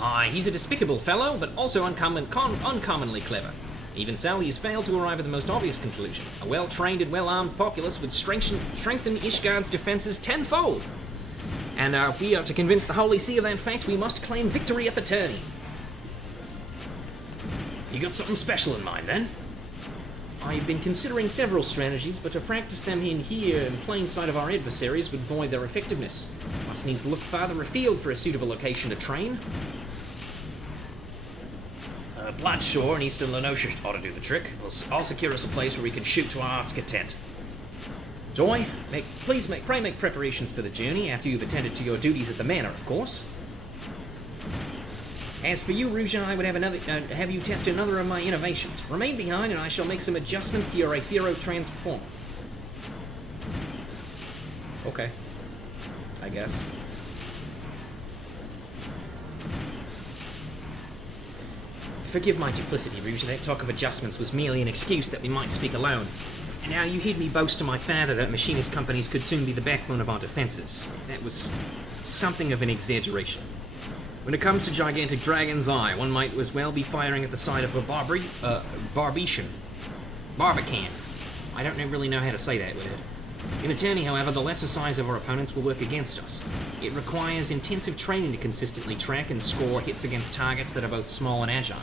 Aye, he's a despicable fellow, but also uncommonly clever. Even so, he has failed to arrive at the most obvious conclusion. A well-trained and well-armed populace would strengthen Ishgard's defences tenfold. And if we are to convince the Holy See of that fact, we must claim victory at the tourney. You got something special in mind, then? I've been considering several strategies, but to practice them in here in plain sight of our adversaries would void their effectiveness. Must needs look farther afield for a suitable location to train. Bloodshore and Eastern Lenosha ought to do the trick. I'll secure us a place where we can shoot to our heart's content. Joy, pray make preparations for the journey after you've attended to your duties at the manor, of course. As for you, Ruja, I would have you test another of my innovations. Remain behind, and I shall make some adjustments to your Aethero transform. Okay. I guess. Forgive my duplicity, Ruja. That talk of adjustments was merely an excuse that we might speak alone. And now you heard me boast to my father that machinist companies could soon be the backbone of our defenses. That was something of an exaggeration. When it comes to gigantic dragon's eye, one might as well be firing at the side of a Barbican. I don't really know how to say that with it. In a tourney, however, the lesser size of our opponents will work against us. It requires intensive training to consistently track and score hits against targets that are both small and agile.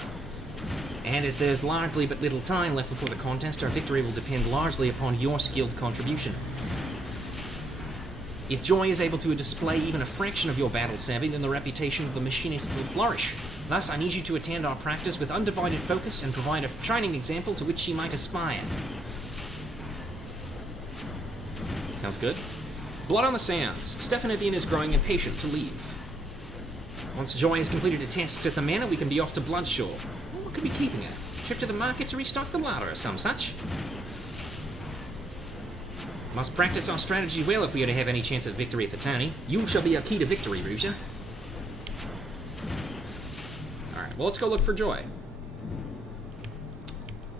And as there's largely but little time left before the contest, our victory will depend largely upon your skilled contribution. If Joy is able to display even a fraction of your battle savvy, then the reputation of the machinist will flourish. Thus, I need you to attend our practice with undivided focus and provide a shining example to which she might aspire. Sounds good. Blood on the sands. Stefanivian is growing impatient to leave. Once Joy has completed her tasks at the manor, we can be off to Bloodshore. What could be keeping her? Trip to the market to restock the larder or some such? Must practice our strategy well if we are to have any chance at victory at the tourney. You shall be our key to victory, Ruja. Alright, well, let's go look for Joy.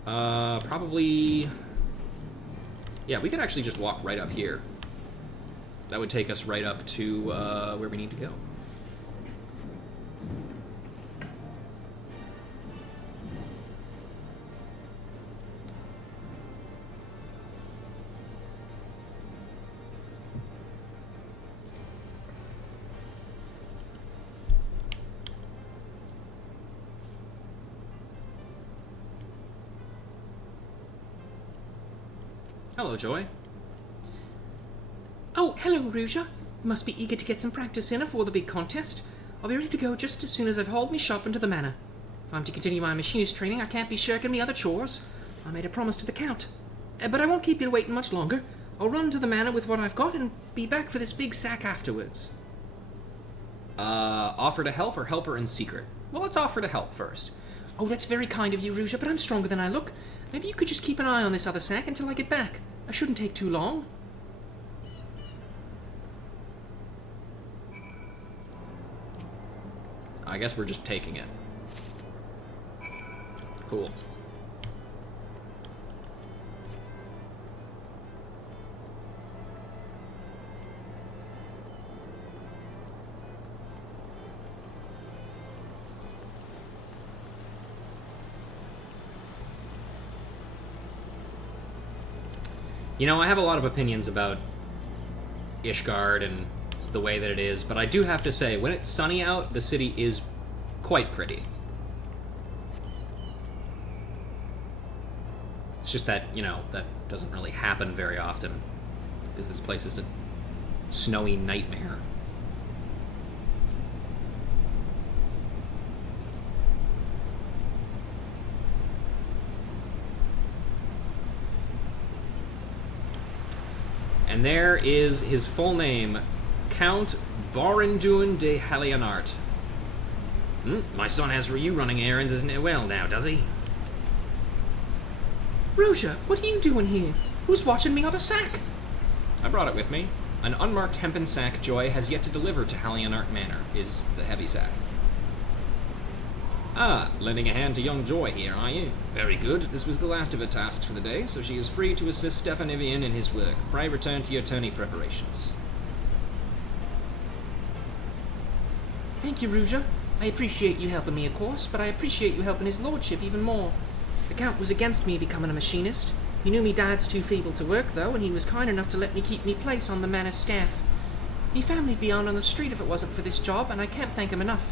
Probably... Yeah, we could actually just walk right up here. That would take us right up to where we need to go. Hello, Joy. Oh, hello, Ruja. You must be eager to get some practice in before the big contest. I'll be ready to go just as soon as I've hauled me shop into the manor. If I'm to continue my machinist training, I can't be shirking me other chores. I made a promise to the Count. But I won't keep you waiting much longer. I'll run to the manor with what I've got and be back for this big sack afterwards. Offer to help or help her in secret? Well, let's offer to help first. Oh, that's very kind of you, Ruja, but I'm stronger than I look. Maybe you could just keep an eye on this other sack until I get back. I shouldn't take too long. I guess we're just taking it. Cool. You know, I have a lot of opinions about Ishgard and the way that it is, but I do have to say, when it's sunny out, the city is quite pretty. It's just that, you know, that doesn't really happen very often, because this place is a snowy nightmare. And there is his full name, Count Barenduin de Halianart. My son has you running errands, isn't it well now, does he? Ruja, what are you doing here? Who's watching me other sack? I brought it with me. An unmarked hempen sack Joy has yet to deliver to Halianart Manor is the heavy sack. Ah, lending a hand to young Joy here, are you? Very good. This was the last of her tasks for the day, so she is free to assist Stefanivian in his work. Pray return to your tourney preparations. Thank you, Ruja. I appreciate you helping me, of course, but I appreciate you helping his lordship even more. The Count was against me becoming a machinist. He knew me dad's too feeble to work, though, and he was kind enough to let me keep me place on the manor staff. Me family'd be out on the street if it wasn't for this job, and I can't thank him enough.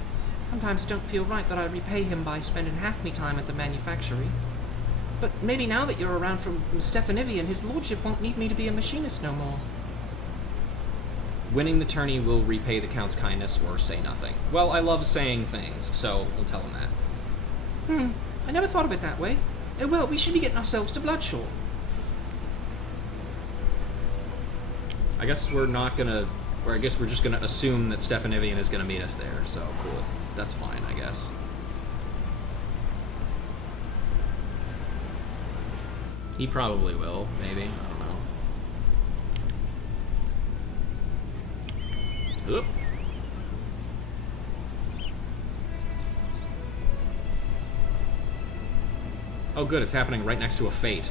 Sometimes I don't feel right that I repay him by spending half me time at the manufactory. But maybe now that you're around from Stefanivian, his lordship won't need me to be a machinist no more. Winning the tourney will repay the Count's kindness or say nothing. Well, I love saying things, so we'll tell him that. I never thought of it that way. Well, we should be getting ourselves to Bloodshore. I guess we're not gonna... Or I guess we're just gonna assume that Stefanivian is gonna meet us there, so cool. That's fine, I guess. He probably will, maybe. I don't know. Oop. Oh good, it's happening right next to a fate.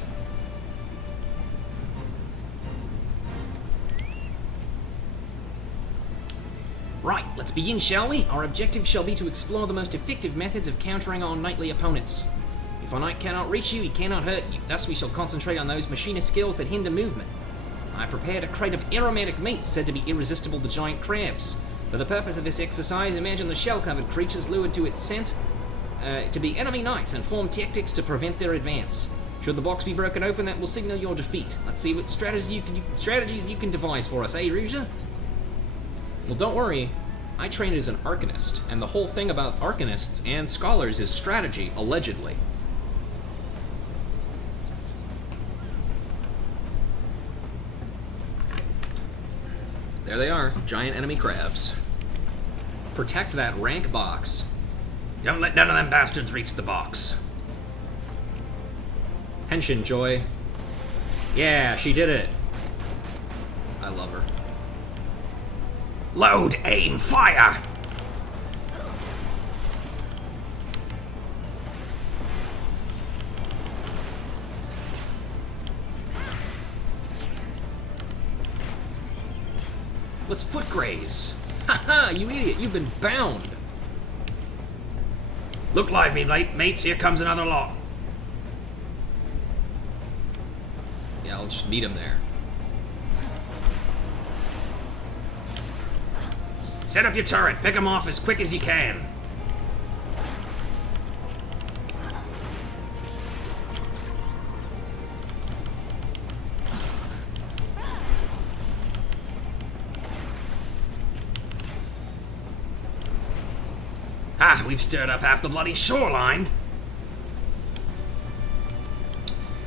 Right, let's begin, shall we? Our objective shall be to explore the most effective methods of countering our knightly opponents. If our knight cannot reach you, he cannot hurt you. Thus we shall concentrate on those machinist skills that hinder movement. I prepared a crate of aromatic meats said to be irresistible to giant crabs. For the purpose of this exercise, imagine the shell-covered creatures lured to its scent to be enemy knights and form tactics to prevent their advance. Should the box be broken open, that will signal your defeat. Let's see what strategies you can devise for us, eh, Rouja? Well, don't worry. I trained as an arcanist, and the whole thing about arcanists and scholars is strategy, allegedly. There they are, giant enemy crabs. Protect that rank box. Don't let none of them bastards reach the box. Henshin Joy. Yeah, she did it. I love her. Load, aim, fire! Let's foot graze. Haha, you idiot, you've been bound. Look lively, mates, here comes another lot. Yeah, I'll just meet him there. Set up your turret, pick them off as quick as you can. Ah, we've stirred up half the bloody shoreline.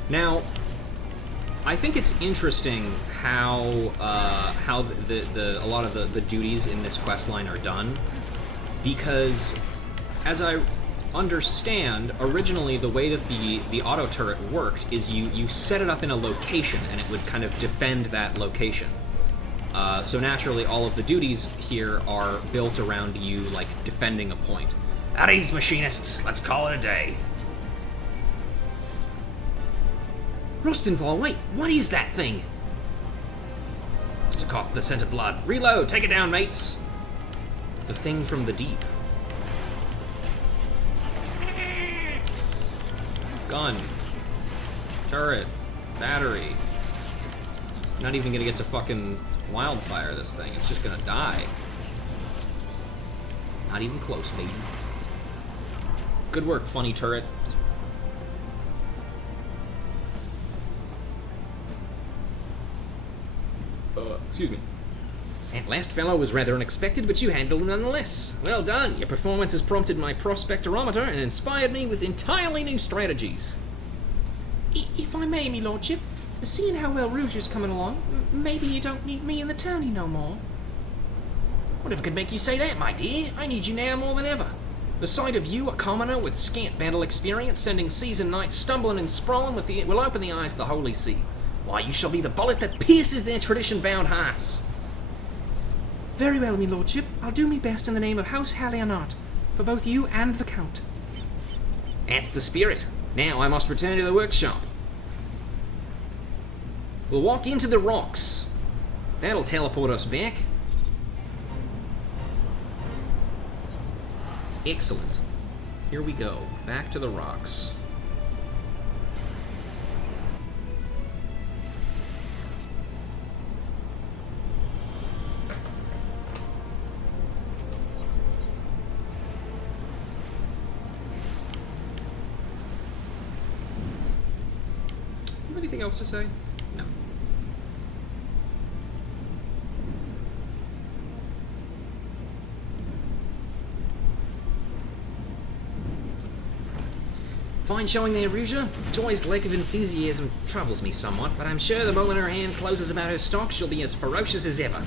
Now, I think it's interesting how a lot of the duties in this quest line are done, because as I understand, originally the way that the auto turret worked is you set it up in a location and it would kind of defend that location. So naturally, all of the duties here are built around you, like, defending a point. At ease, machinists. Let's call it a day. Rostenval, wait, what is that thing? Must have caught the scent of blood. Reload. Take it down, mates. The thing from the deep. Gun. Turret. Battery. Not even gonna get to fucking wildfire this thing. It's just gonna die. Not even close, baby. Good work, funny turret. Excuse me. That last fellow was rather unexpected, but you handled him nonetheless. Well done. Your performance has prompted my prospectometer and inspired me with entirely new strategies. If I may, me lordship, seeing how well Rouge is coming along, maybe you don't need me in the tourney no more. Whatever could make you say that, my dear? I need you now more than ever. The sight of you, a commoner with scant battle experience, sending seasoned knights stumbling and sprawling will open the eyes of the Holy See. Why, you shall be the bullet that pierces their tradition-bound hearts. Very well, me lordship. I'll do me best in the name of House Hallianart, for both you and the Count. That's the spirit. Now I must return to the workshop. We'll walk into the rocks. That'll teleport us back. Excellent. Here we go. Back to the rocks. else to say? No. Fine showing there, Ruja. Joy's lack of enthusiasm troubles me somewhat, but I'm sure the moment her hand closes about her stock, she'll be as ferocious as ever.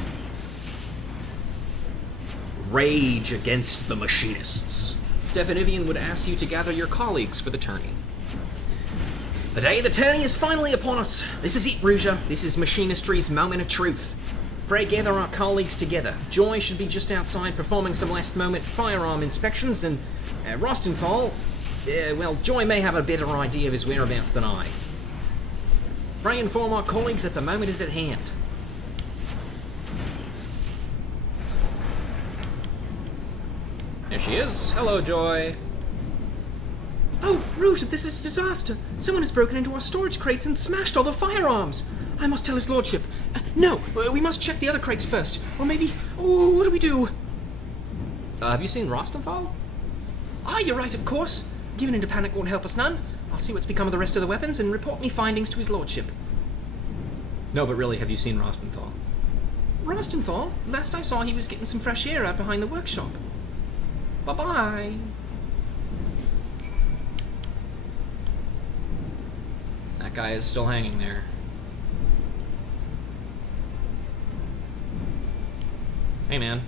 Rage against the machinists. Stefanivian would ask you to gather your colleagues for the tourney. The day of the tourney is finally upon us. This is it, Ruja. This is machinistry's moment of truth. Pray gather our colleagues together. Joy should be just outside performing some last-moment firearm inspections, and Rostenthal, well, Joy may have a better idea of his whereabouts than I. Pray inform our colleagues that the moment is at hand. There she is. Hello, Joy. Oh, Ruja, this is a disaster. Someone has broken into our storage crates and smashed all the firearms. I must tell his lordship. No, we must check the other crates first. Or maybe... Oh, what do we do? Have you seen Rostenthal? Ah, you're right, of course. Giving into panic won't help us none. I'll see what's become of the rest of the weapons and report me findings to his lordship. No, but really, have you seen Rostenthal? Rostenthal? Last I saw, he was getting some fresh air out behind the workshop. Bye-bye. That guy is still hanging there. Hey, man.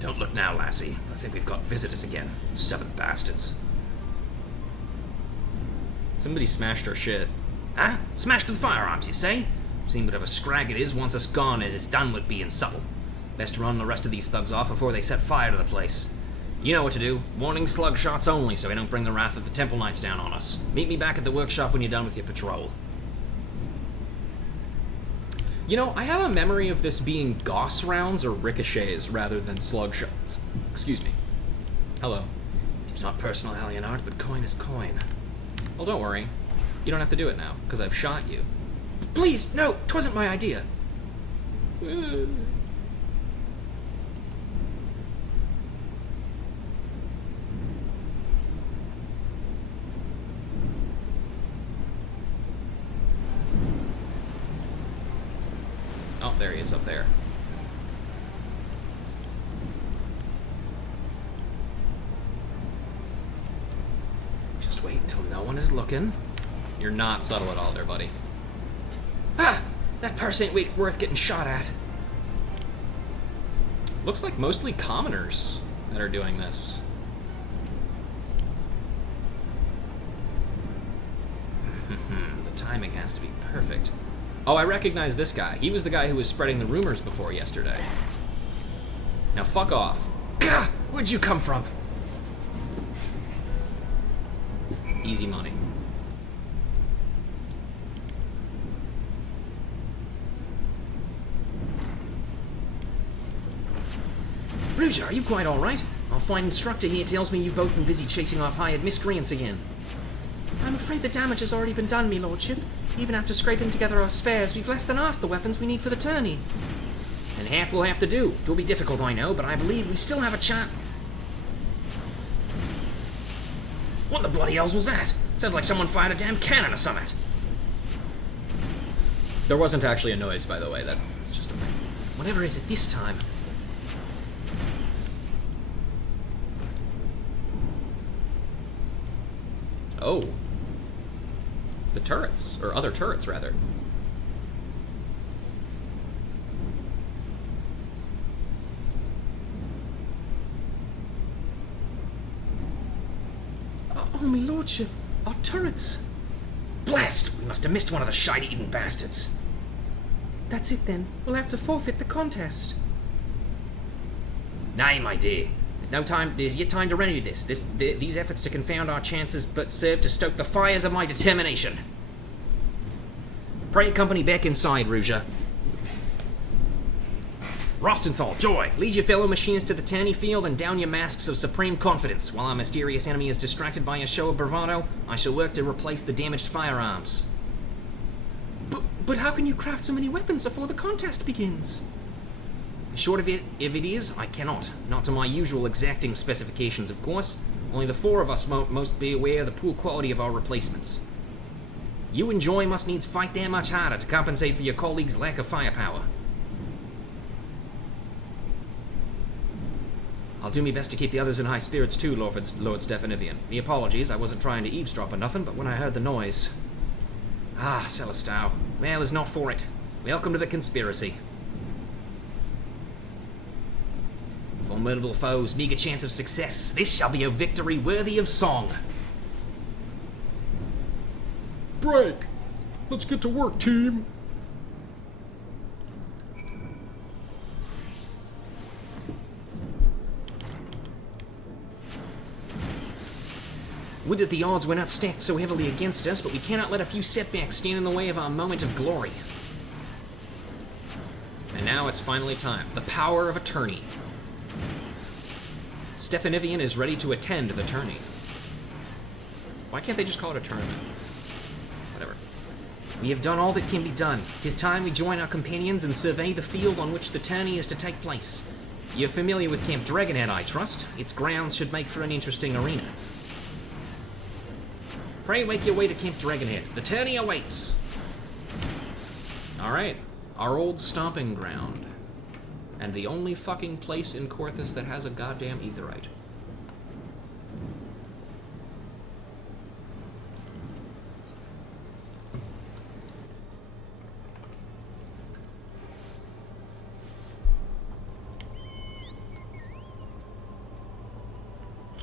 Don't look now, lassie. I think we've got visitors again. Stubborn bastards. Somebody smashed our shit. Huh? Smashed the firearms, you say? Seen what of a scrag it is once us gone and it's done with being subtle. Best run the rest of these thugs off before they set fire to the place. You know what to do. Warning slug shots only so we don't bring the wrath of the Temple Knights down on us. Meet me back at the workshop when you're done with your patrol. You know, I have a memory of this being Gauss rounds or ricochets rather than slug shots. Excuse me. Hello. It's not personal, Helionard, but coin is coin. Well, don't worry. You don't have to do it now, because I've shot you. Please, no, 'twasn't my idea. Oh, there he is up there. Just wait until no one is looking. You're not subtle at all there, buddy. Ah! That purse ain't worth getting shot at. Looks like mostly commoners that are doing this. The timing has to be perfect. Oh, I recognize this guy. He was the guy who was spreading the rumors before yesterday. Now fuck off. Gah! Where'd you come from? Easy money. Ruja, are you quite alright? Our fine instructor here tells me you've both been busy chasing off hired miscreants again. I'm afraid the damage has already been done, me lordship. Even after scraping together our spares, we've less than half the weapons we need for the tourney. And half we'll have to do. It will be difficult, I know, but I believe we still have a chance. What the bloody hell was that? Sounded like someone fired a damn cannon or something. There wasn't actually a noise, by the way. That's just a thing. Whatever is it this time? Oh. The turrets. Or other turrets, rather. Oh, me lordship, our turrets. Blast! We must have missed one of the shite-eating bastards. That's it then. We'll have to forfeit the contest. Nay, my dear. There's yet time to remedy this. These efforts to confound our chances but serve to stoke the fires of my determination. Pray accompany back inside, Ruja. Rostenthal, Joy, lead your fellow machinists to the tourney field and down your masks of supreme confidence. While our mysterious enemy is distracted by a show of bravado, I shall work to replace the damaged firearms. But how can you craft so many weapons before the contest begins? Short of it, if it is, I cannot. Not to my usual exacting specifications, of course. Only the four of us must be aware of the poor quality of our replacements. You and Joy must needs fight that much harder to compensate for your colleagues' lack of firepower. I'll do my best to keep the others in high spirits too, Lord Stefanivian. Me apologies, I wasn't trying to eavesdrop or nothing, but when I heard the noise... Ah, Celestau. Well, is not for it. Welcome to the conspiracy. Formidable foes, meager chance of success. This shall be a victory worthy of song. Break! Let's get to work, team! Would that the odds were not stacked so heavily against us, but we cannot let a few setbacks stand in the way of our moment of glory. And now it's finally time. The power of a tourney. Stefanivian is ready to attend the tourney. Why can't they just call it a tournament? Whatever. We have done all that can be done. 'Tis time we join our companions and survey the field on which the tourney is to take place. You're familiar with Camp Dragonhead, I trust. Its grounds should make for an interesting arena. Pray make your way to Camp Dragonhead. The tourney awaits. Alright. Our old stomping ground. And the only fucking place in Korthus that has a goddamn aetherite.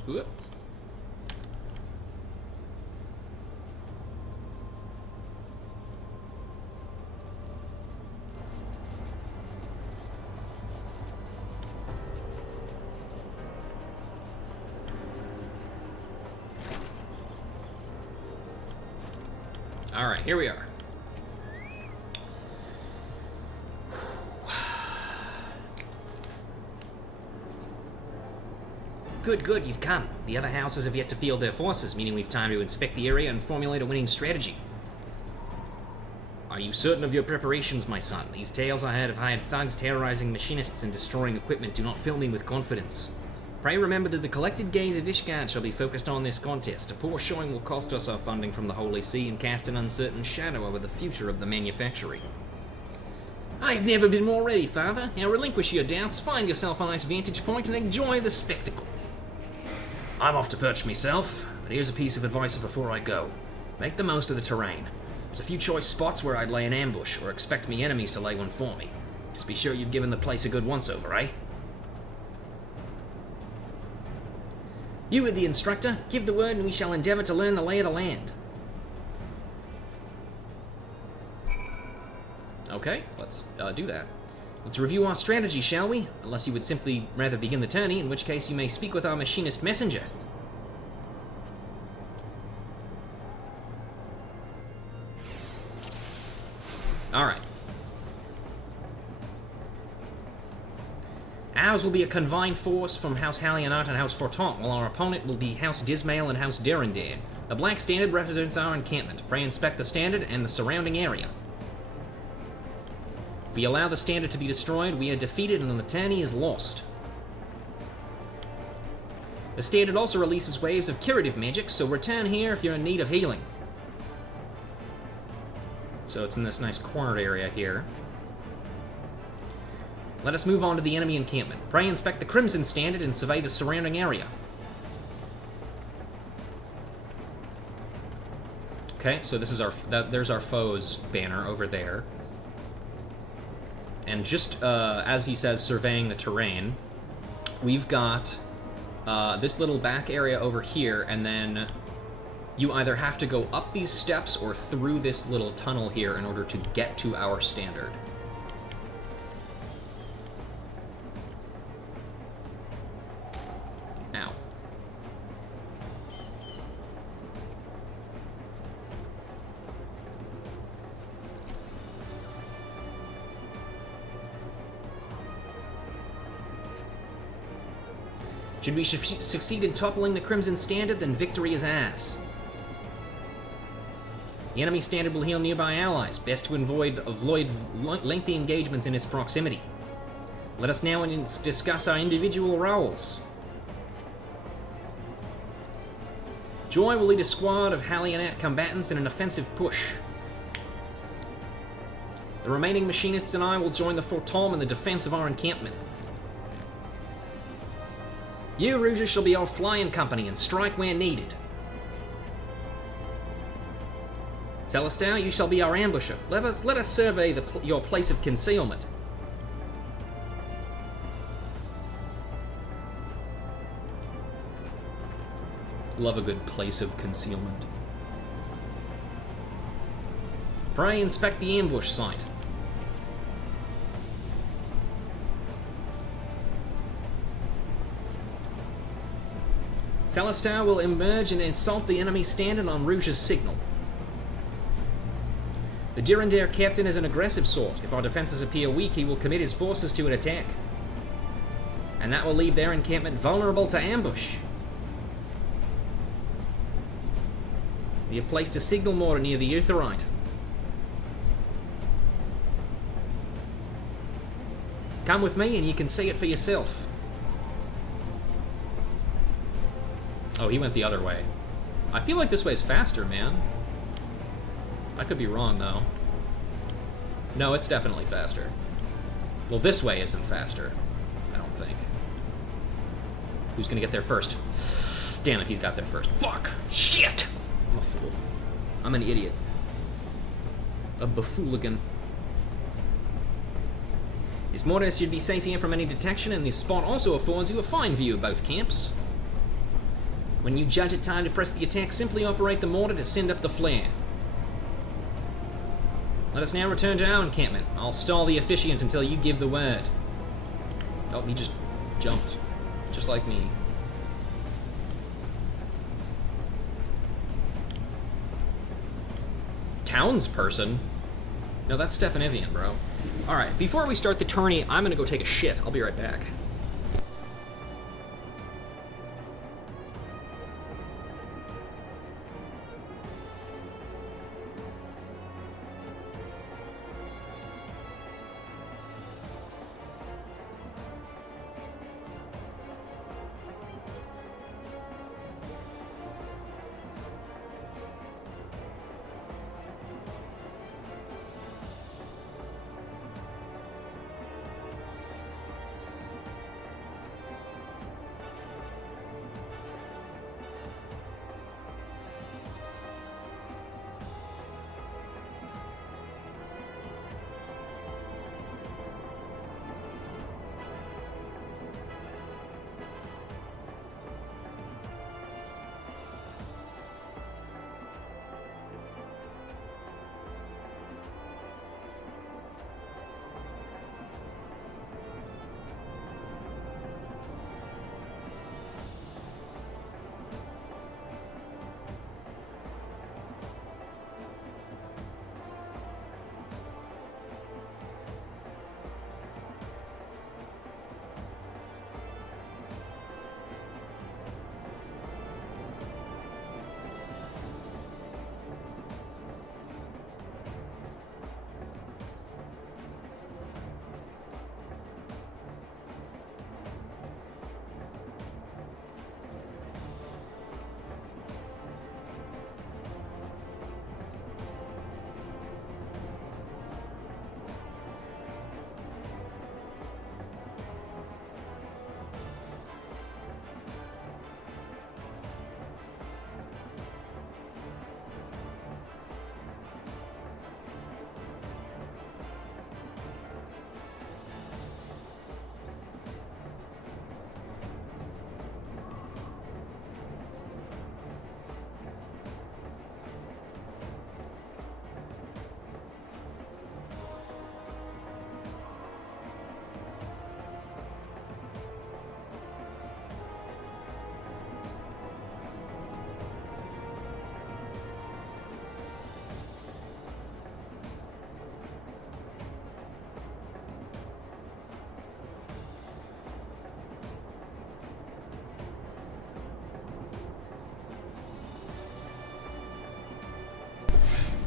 Whoop. Alright, here we are. Good, you've come. The other houses have yet to field their forces, meaning we've time to inspect the area and formulate a winning strategy. Are you certain of your preparations, my son? These tales I heard of hired thugs terrorizing machinists and destroying equipment do not fill me with confidence. Pray remember that the collected gaze of Ishgard shall be focused on this contest. A poor showing will cost us our funding from the Holy See and cast an uncertain shadow over the future of the manufactory. I've never been more ready, Father. Now relinquish your doubts, find yourself a nice vantage point, and enjoy the spectacle. I'm off to perch myself, but here's a piece of advice before I go. Make the most of the terrain. There's a few choice spots where I'd lay an ambush, or expect me enemies to lay one for me. Just be sure you've given the place a good once-over, eh? You with the instructor, give the word and we shall endeavor to learn the lay of the land. Okay, let's do that. Let's review our strategy, shall we? Unless you would simply rather begin the tourney, in which case you may speak with our machinist messenger. Alright. Ours will be a combined force from House Hallianart and House Fortant, while our opponent will be House Dismail and House Derendare. The black standard represents our encampment. Pray inspect the standard and the surrounding area. If we allow the standard to be destroyed, we are defeated and the tourney is lost. The standard also releases waves of curative magic, so return here if you're in need of healing. So it's in this nice cornered area here. Let us move on to the enemy encampment. Pray inspect the Crimson Standard and survey the surrounding area. Okay, so this is our there's our foe's banner over there. And just as he says, surveying the terrain, we've got this little back area over here, and then you either have to go up these steps or through this little tunnel here in order to get to our standard. Ow. Should we succeed in toppling the Crimson Standard, then victory is ours. The enemy standard will heal nearby allies, best to avoid lengthy engagements in its proximity. Let us now discuss our individual roles. Joy will lead a squad of Hallionette combatants in an offensive push. The remaining machinists and I will join the Fortom in the defense of our encampment. You, Rouge, shall be our flying company and strike where needed. Celestin, you shall be our ambusher. Let us survey your place of concealment. Love a good place of concealment. Pray inspect the ambush site. Celestin will emerge and insult the enemy standing on Rouge's signal. The Durandare captain is an aggressive sort. If our defenses appear weak, he will commit his forces to an attack. And that will leave their encampment vulnerable to ambush. We have placed a signal mortar near the Utherite. Come with me and you can see it for yourself. Oh, he went the other way. I feel like this way's faster, man. I could be wrong, though. No, it's definitely faster. Well, this way isn't faster. I don't think. Who's gonna get there first? Damn it, he's got there first. Fuck! Shit! I'm a fool. I'm an idiot. A buffooligan. This mortar should be safe here from any detection, and this spot also affords you a fine view of both camps. When you judge it time to press the attack, simply operate the mortar to send up the flare. Let us now return to our encampment. I'll stall the officiant until you give the word. Oh, he just jumped. Just like me. Townsperson? No, that's Stephanivian, bro. Alright, before we start the tourney, I'm gonna go take a shit. I'll be right back.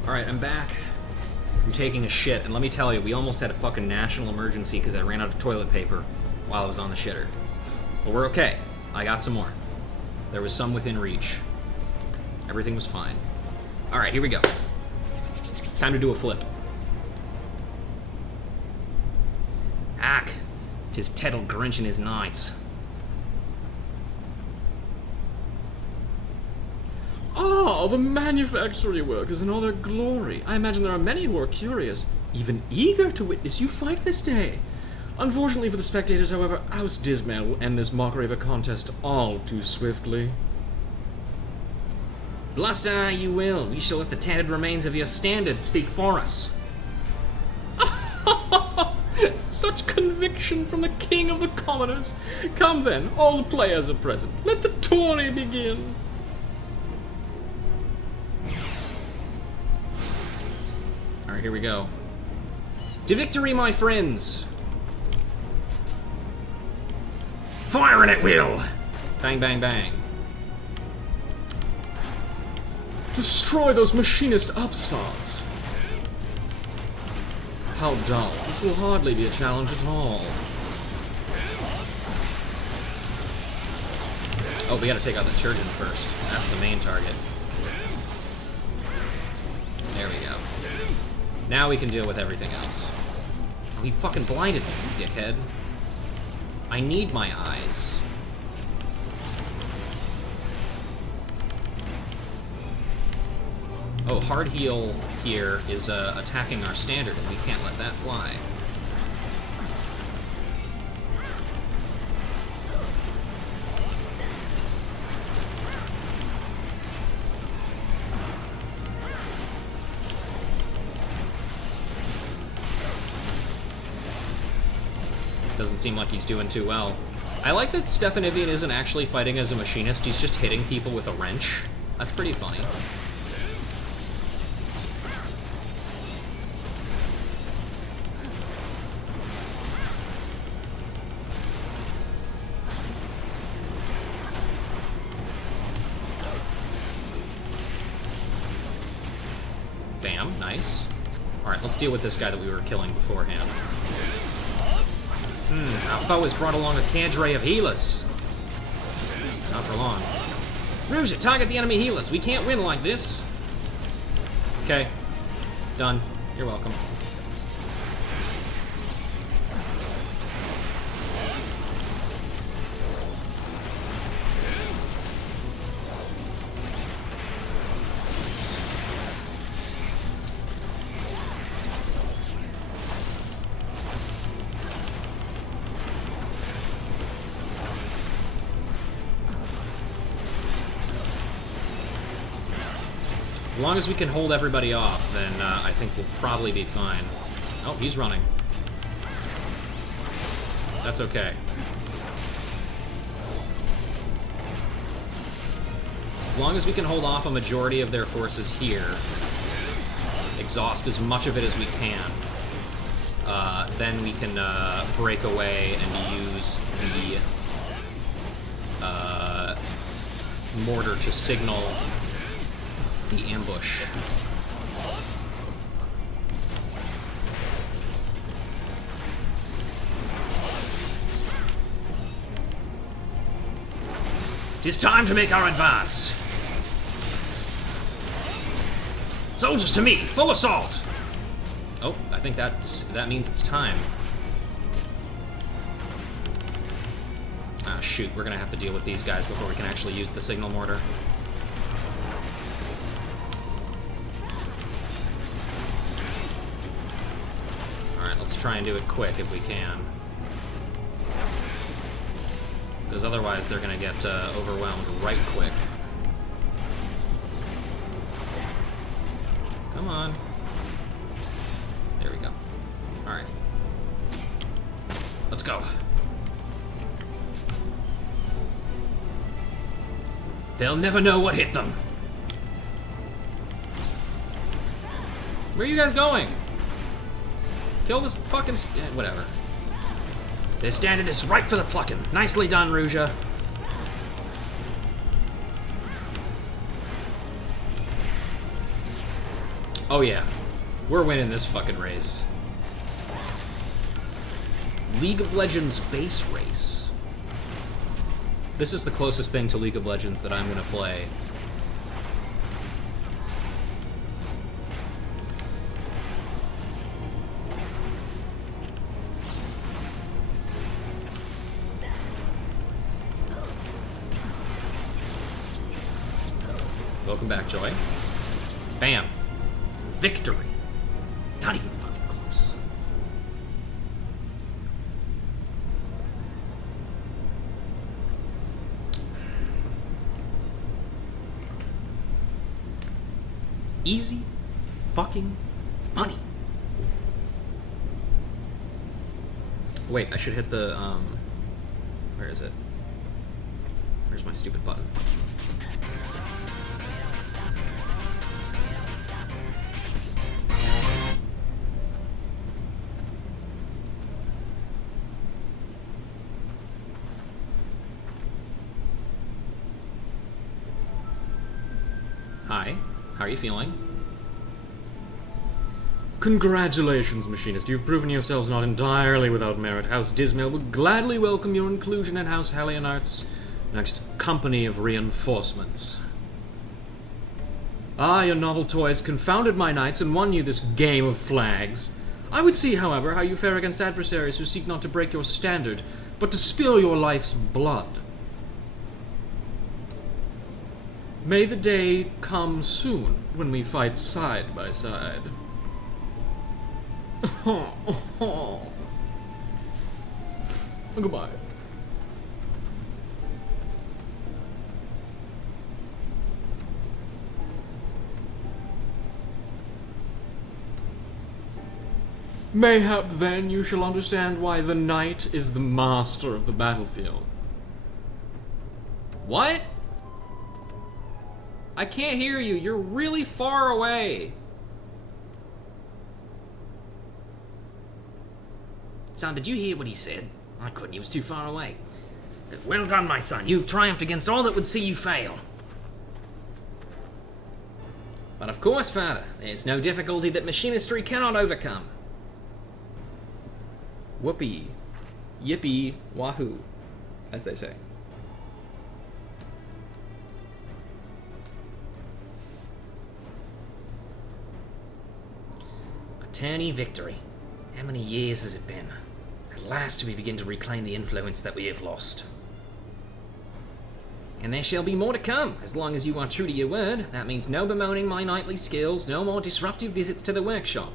Alright, I'm back. I'm taking a shit, and let me tell you, we almost had a fucking national emergency because I ran out of toilet paper while I was on the shitter. But we're okay. I got some more. There was some within reach. Everything was fine. Alright, here we go. Time to do a flip. Ark, 'tis Tettle Grinch and his knights. Ah, the manufactory workers in all their glory. I imagine there are many who are curious, even eager to witness you fight this day. Unfortunately for the spectators, however, House Dismail will end this mockery of a contest all too swiftly. Bluster you will. We shall let the tattered remains of your standards speak for us. Such conviction from the king of the commoners. Come then, all the players are present. Let the tourney begin. Alright, here we go. To victory, my friends! Firing at will! Bang, bang, bang. Destroy those machinist upstarts. How dull. This will hardly be a challenge at all. Oh, we gotta take out the Churgeon first. That's the main target. There we go. Now we can deal with everything else. Oh, he fucking blinded me, you dickhead. I need my eyes. Oh, hard heal here is attacking our standard, and we can't let that fly. Doesn't seem like he's doing too well. I like that Stefanivian isn't actually fighting as a machinist, he's just hitting people with a wrench. That's pretty funny. Bam, nice. Alright, let's deal with this guy that we were killing beforehand. Our foe has brought along a cadre of healers. Not for long. Rouge, target the enemy healers. We can't win like this. Okay. Done. You're welcome. As long as we can hold everybody off, then I think we'll probably be fine. Oh, he's running. That's okay. As long as we can hold off a majority of their forces here, exhaust as much of it as we can, then we can break away and use the mortar to signal the ambush. Tis time to make our advance. Soldiers to meet, full assault. Oh, I think that means it's time. Ah, shoot, we're gonna have to deal with these guys before we can actually use the signal mortar. Let's try and do it quick if we can. Because otherwise they're going to get overwhelmed right quick. Come on. There we go. Alright. Let's go. They'll never know what hit them. Where are you guys going? Kill this fucking whatever. Their standard is ripe for the plucking. Nicely done, Rouge. Oh yeah. We're winning this fucking race. League of Legends base race. This is the closest thing to League of Legends that I'm gonna play. Welcome back, Joy. Bam. Victory. Not even fucking close. Easy fucking money. Wait, I should hit the, where is it? Where's my stupid button? Hi, how are you feeling? Congratulations, Machinist. You've proven yourselves not entirely without merit. House Dismail will gladly welcome your inclusion in House Hallionart's next company of reinforcements. Ah, your novel toys confounded my knights and won you this game of flags. I would see, however, how you fare against adversaries who seek not to break your standard, but to spill your life's blood. May the day come soon when we fight side by side. Goodbye. Mayhap then you shall understand why the knight is the master of the battlefield. What? I can't hear you. You're really far away. Son, did you hear what he said? I couldn't, he was too far away. Well done, my son. You've triumphed against all that would see you fail. But of course, Father, there's no difficulty that machinistry cannot overcome. Whoopee. Yippee wahoo, as they say. A tourney victory. How many years has it been? At last we begin to reclaim the influence that we have lost. And there shall be more to come, as long as you are true to your word. That means no bemoaning my knightly skills, no more disruptive visits to the workshop.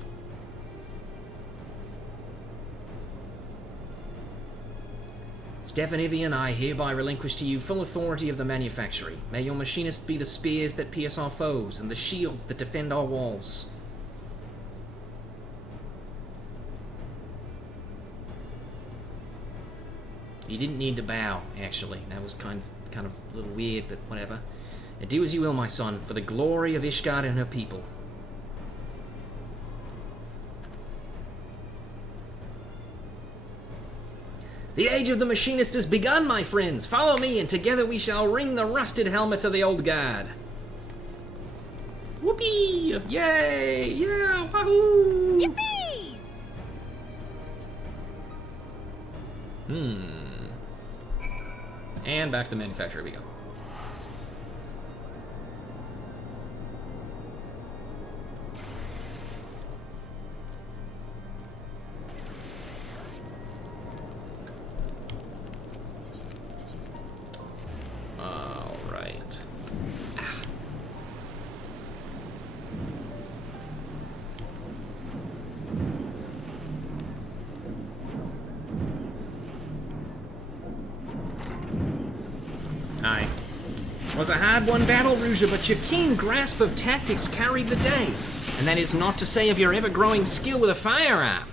FFXIV, I hereby relinquish to you full authority of the manufactory. May your machinist be the spears that pierce our foes, and the shields that defend our walls. You didn't need to bow, actually. That was kind of a little weird, but whatever. And do as you will, my son, for the glory of Ishgard and her people. The age of the machinist has begun, my friends. Follow me, and together we shall ring the rusted helmets of the old guard. Whoopee! Yay! Yeah! Wahoo! Yippee! And back to the manufacturer we go. All right. Aye. Was a hard-won battle, Rouge, but your keen grasp of tactics carried the day. And that is not to say of your ever-growing skill with a firearm.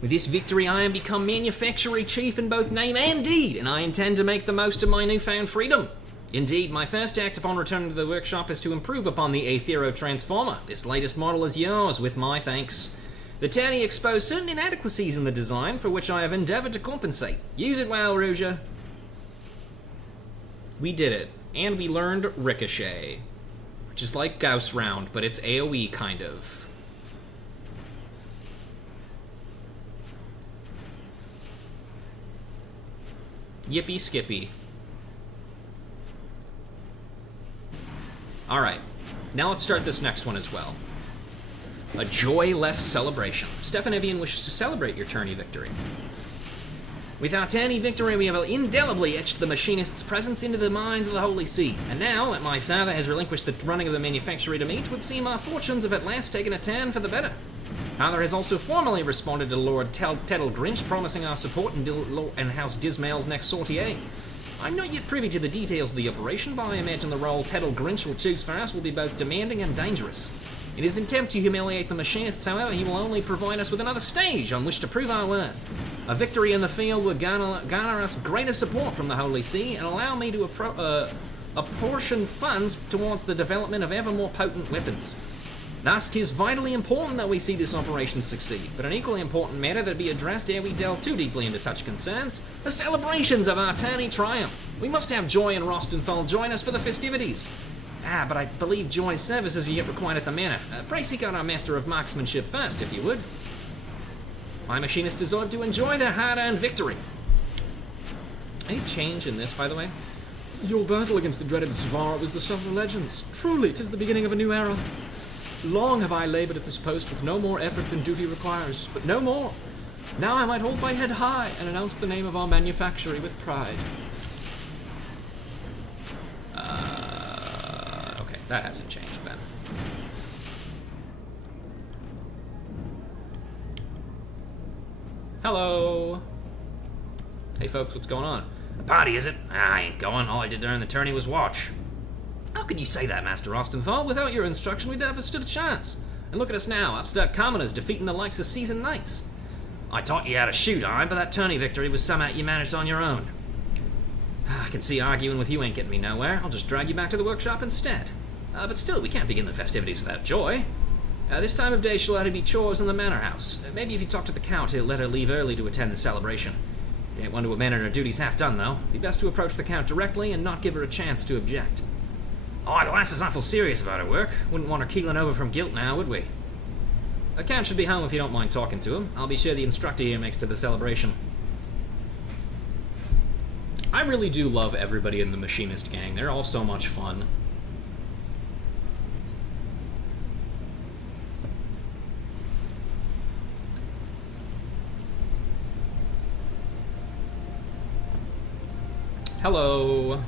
With this victory, I am become manufactory chief in both name and deed, and I intend to make the most of my newfound freedom. Indeed, my first act upon returning to the workshop is to improve upon the Aethero Transformer. This latest model is yours, with my thanks. The tourney exposed certain inadequacies in the design, for which I have endeavored to compensate. Use it well, Rouge. We did it, and we learned Ricochet, which is like Gauss Round, but it's AoE kind of. Yippee skippy. Alright, now let's start this next one as well. A joyless celebration. FFXIV wishes to celebrate your tourney victory. With our tourney victory, we have indelibly etched the machinist's presence into the minds of the Holy See. And now that my father has relinquished the running of the manufactory to me, it would seem our fortunes have at last taken a turn for the better. Father has also formally responded to Lord Teddle Grinch, promising our support in House Dismail's next sortie. I'm not yet privy to the details of the operation, but I imagine the role Teddle Grinch will choose for us will be both demanding and dangerous. In his attempt to humiliate the machinists, however, he will only provide us with another stage on which to prove our worth. A victory in the field would garner us greater support from the Holy See and allow me to apportion funds towards the development of ever more potent weapons. Thus, 'tis vitally important that we see this operation succeed, but an equally important matter that be addressed ere we delve too deeply into such concerns, the celebrations of our tourney triumph. We must have Joy and Rostenthal join us for the festivities. But I believe Joy's services are yet required at the manor. Pray seek out our master of marksmanship first, if you would. My machinists deserve to enjoy their hard-earned victory. Any change in this, by the way? Your battle against the dreaded Svara was the stuff of legends. Truly, 'tis the beginning of a new era. Long have I labored at this post with no more effort than duty requires, but no more. Now I might hold my head high and announce the name of our manufactory with pride. Okay, that hasn't changed then. Hello. Hey folks, what's going on? A party, is it? I ain't going. All I did during the tourney was watch. How can you say that, Master Rostenthal? Without your instruction, we'd never stood a chance. And look at us now, upstart commoners defeating the likes of seasoned knights. I taught you how to shoot, but that tourney victory was somehow you managed on your own. I can see arguing with you ain't getting me nowhere. I'll just drag you back to the workshop instead. But still, we can't begin the festivities without Joy. This time of day she'll have to be chores in the manor house. Maybe if you talk to the Count, he'll let her leave early to attend the celebration. You ain't one to abandon her duties half done, though. Be best to approach the Count directly and not give her a chance to object. Oh, the lass is awful serious about her work. Wouldn't want her keeling over from guilt now, would we? The Count should be home if you don't mind talking to him. I'll be sure the instructor here makes to the celebration. I really do love everybody in the Machinist gang. They're all so much fun. Hello.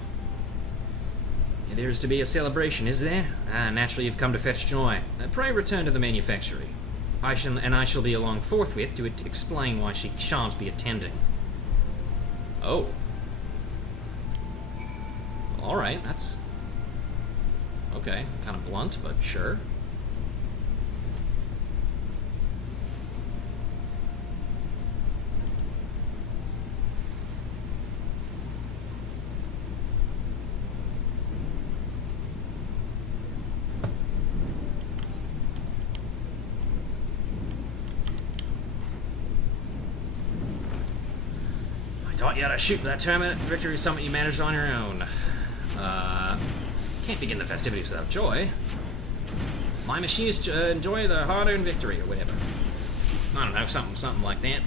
There's to be a celebration, is there? Naturally you've come to fetch Joy. Pray return to the manufactory. I shall be along forthwith to explain why she shan't be attending. Oh. Alright, that's... okay, kind of blunt, but sure. Taught you how to shoot. That tournament victory is something you managed on your own. Can't begin the festivities without Joy. My machinists enjoy their hard-earned victory, or whatever. I don't know, something like that.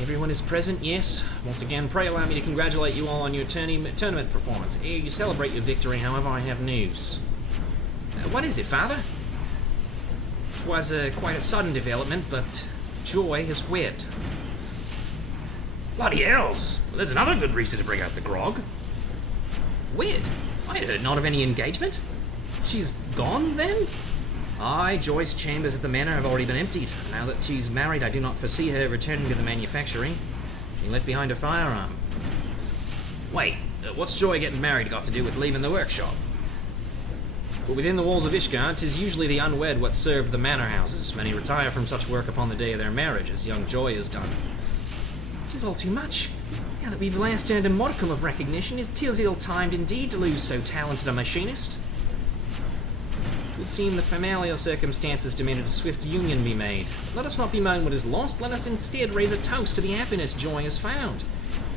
Everyone is present, yes. Once again, pray allow me to congratulate you all on your tournament performance. Ere you celebrate your victory, however, I have news. What is it, Father? It was quite a sudden development, but Joy is wed. Bloody hells! Well, there's another good reason to bring out the grog. Wed? I heard not of any engagement. She's gone, then? Aye, Joy's chambers at the manor have already been emptied. Now that she's married, I do not foresee her returning to the manufactory. She left behind a firearm. Wait, what's Joy getting married got to do with leaving the workshop? But within the walls of Ishgard, 'tis usually the unwed what serve the manor houses. Many retire from such work upon the day of their marriage, as young Joy has done. 'Tis all too much. Now that we've last earned a modicum of recognition, 'tis ill-timed indeed to lose so talented a machinist. It would seem the familial circumstances demanded a swift union be made. Let us not bemoan what is lost, let us instead raise a toast to the happiness Joy has found.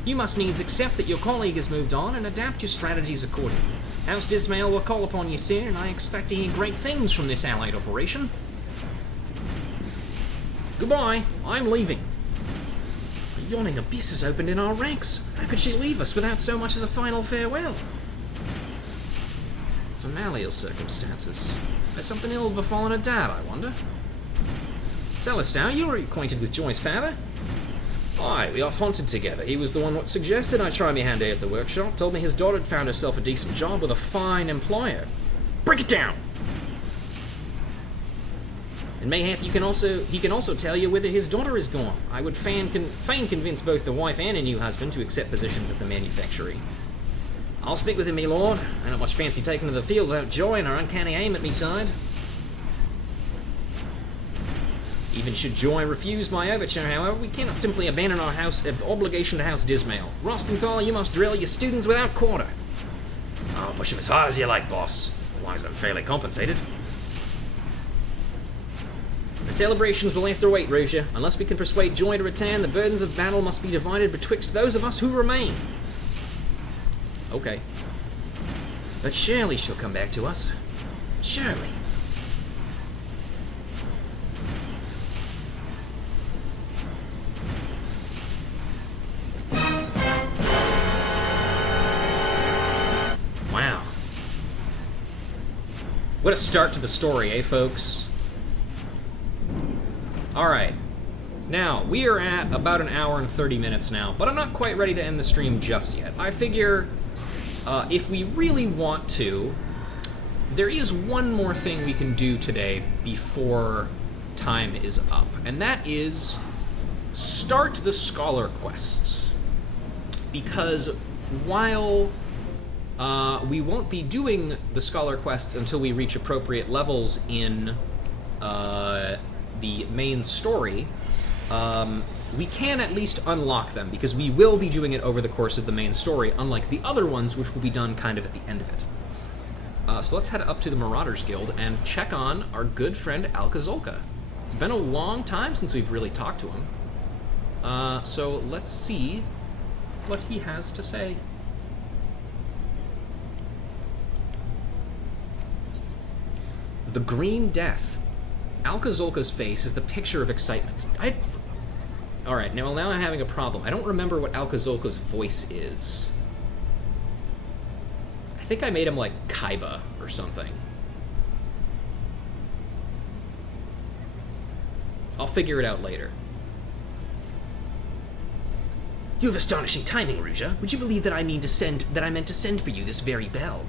You must needs accept that your colleague has moved on and adapt your strategies accordingly. House Dismail will call upon you soon, and I expect to hear great things from this allied operation. Goodbye, I'm leaving. A yawning abyss has opened in our ranks. How could she leave us without so much as a final farewell? Familial circumstances. Has something ill befallen her dad, I wonder? Celestin, you're acquainted with Joy's father? Aye, we oft hunted together. He was the one what suggested I try me hand at the workshop. Told me his daughter had found herself a decent job with a fine employer. Break it down! And mayhap he can also tell you whither his daughter is gone. I would fain convince both the wife and her new husband to accept positions at the manufactory. I'll speak with him, me lord. I don't much fancy taking to the field without Joy and her uncanny aim at me side. Even should Joy refuse my overture, however, we cannot simply abandon our obligation to House Dismail. Rostenthal, you must drill your students without quarter. I'll push them as hard as you like, boss, as long as I'm fairly compensated. The celebrations will have to wait, Rosia. Unless we can persuade Joy to return, the burdens of battle must be divided betwixt those of us who remain. Okay. But surely she'll come back to us. Surely. Wow. What a start to the story, eh, folks? Alright. Now, we are at about an hour and 30 minutes now, but I'm not quite ready to end the stream just yet. I figure, if we really want to, there is one more thing we can do today before time is up, and that is start the Scholar Quests. Because while we won't be doing the Scholar Quests until we reach appropriate levels in the main story, we can at least unlock them, because we will be doing it over the course of the main story, unlike the other ones, which will be done kind of at the end of it. So let's head up to the Marauders Guild and check on our good friend Alcazolka. It's been a long time since we've really talked to him. So let's see what he has to say. The Green Death. Alcazolka's face is the picture of excitement. Alright, now I'm having a problem. I don't remember what Alcazolka's voice is. I think I made him like Kaiba or something. I'll figure it out later. You have astonishing timing, Ruja. Would you believe that I meant to send for you this very bell?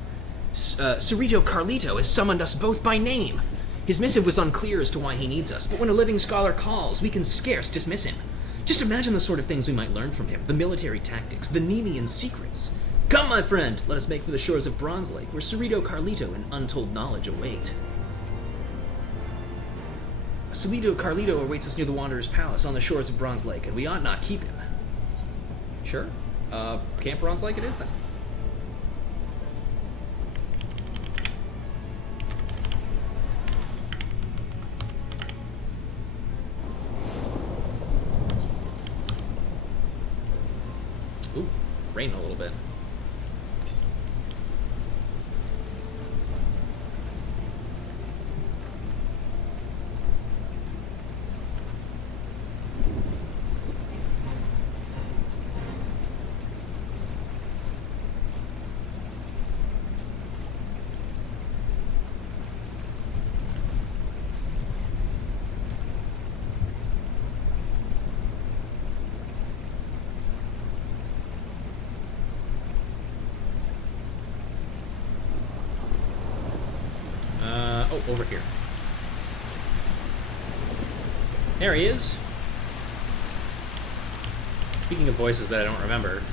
Cerrito Carlito has summoned us both by name. His missive was unclear as to why he needs us, but when a living scholar calls, we can scarce dismiss him. Just imagine the sort of things we might learn from him, the military tactics, the Nemean secrets. Come, my friend, let us make for the shores of Bronze Lake, where Cerrito Carlito and untold knowledge await. Cerrito Carlito awaits us near the Wanderer's Palace on the shores of Bronze Lake, and we ought not keep him. Sure. Camp Bronze Lake it is then. Ooh, rain a little bit. Over here. There he is. Speaking of voices that I don't remember.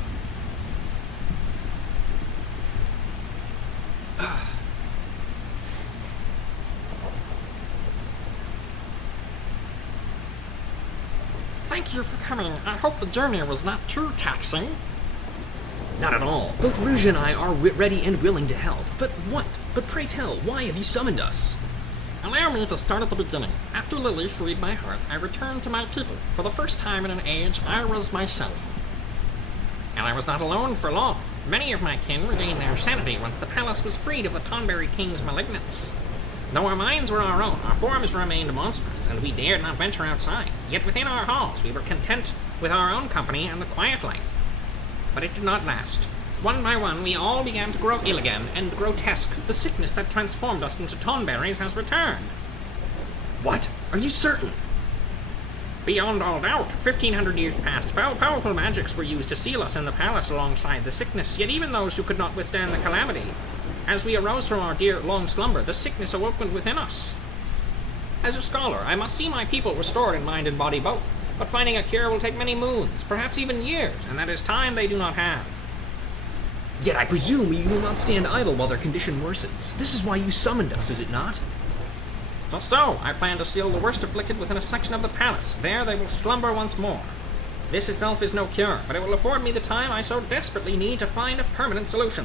Thank you for coming. I hope the journey was not too taxing. Not at all. Both Rouge and I are ready and willing to help. But what? But pray tell, why have you summoned us? Allow me to start at the beginning. After Lily freed my heart, I returned to my people. For the first time in an age, I was myself. And I was not alone for long. Many of my kin regained their sanity once the palace was freed of the Tonberry King's malignance. Though our minds were our own, our forms remained monstrous, and we dared not venture outside. Yet within our halls, we were content with our own company and the quiet life. But it did not last. One by one, we all began to grow ill again, and grotesque. The sickness that transformed us into Tonberries has returned. What? Are you certain? Beyond all doubt, 1500 years past, powerful magics were used to seal us in the palace alongside the sickness, yet even those who could not withstand the calamity. As we arose from our dear long slumber, the sickness awoke within us. As a scholar, I must see my people restored in mind and body both, but finding a cure will take many moons, perhaps even years, and that is time they do not have. Yet I presume you will not stand idle while their condition worsens. This is why you summoned us, is it not? Just so, I plan to seal the worst afflicted within a section of the palace. There they will slumber once more. This itself is no cure, but it will afford me the time I so desperately need to find a permanent solution.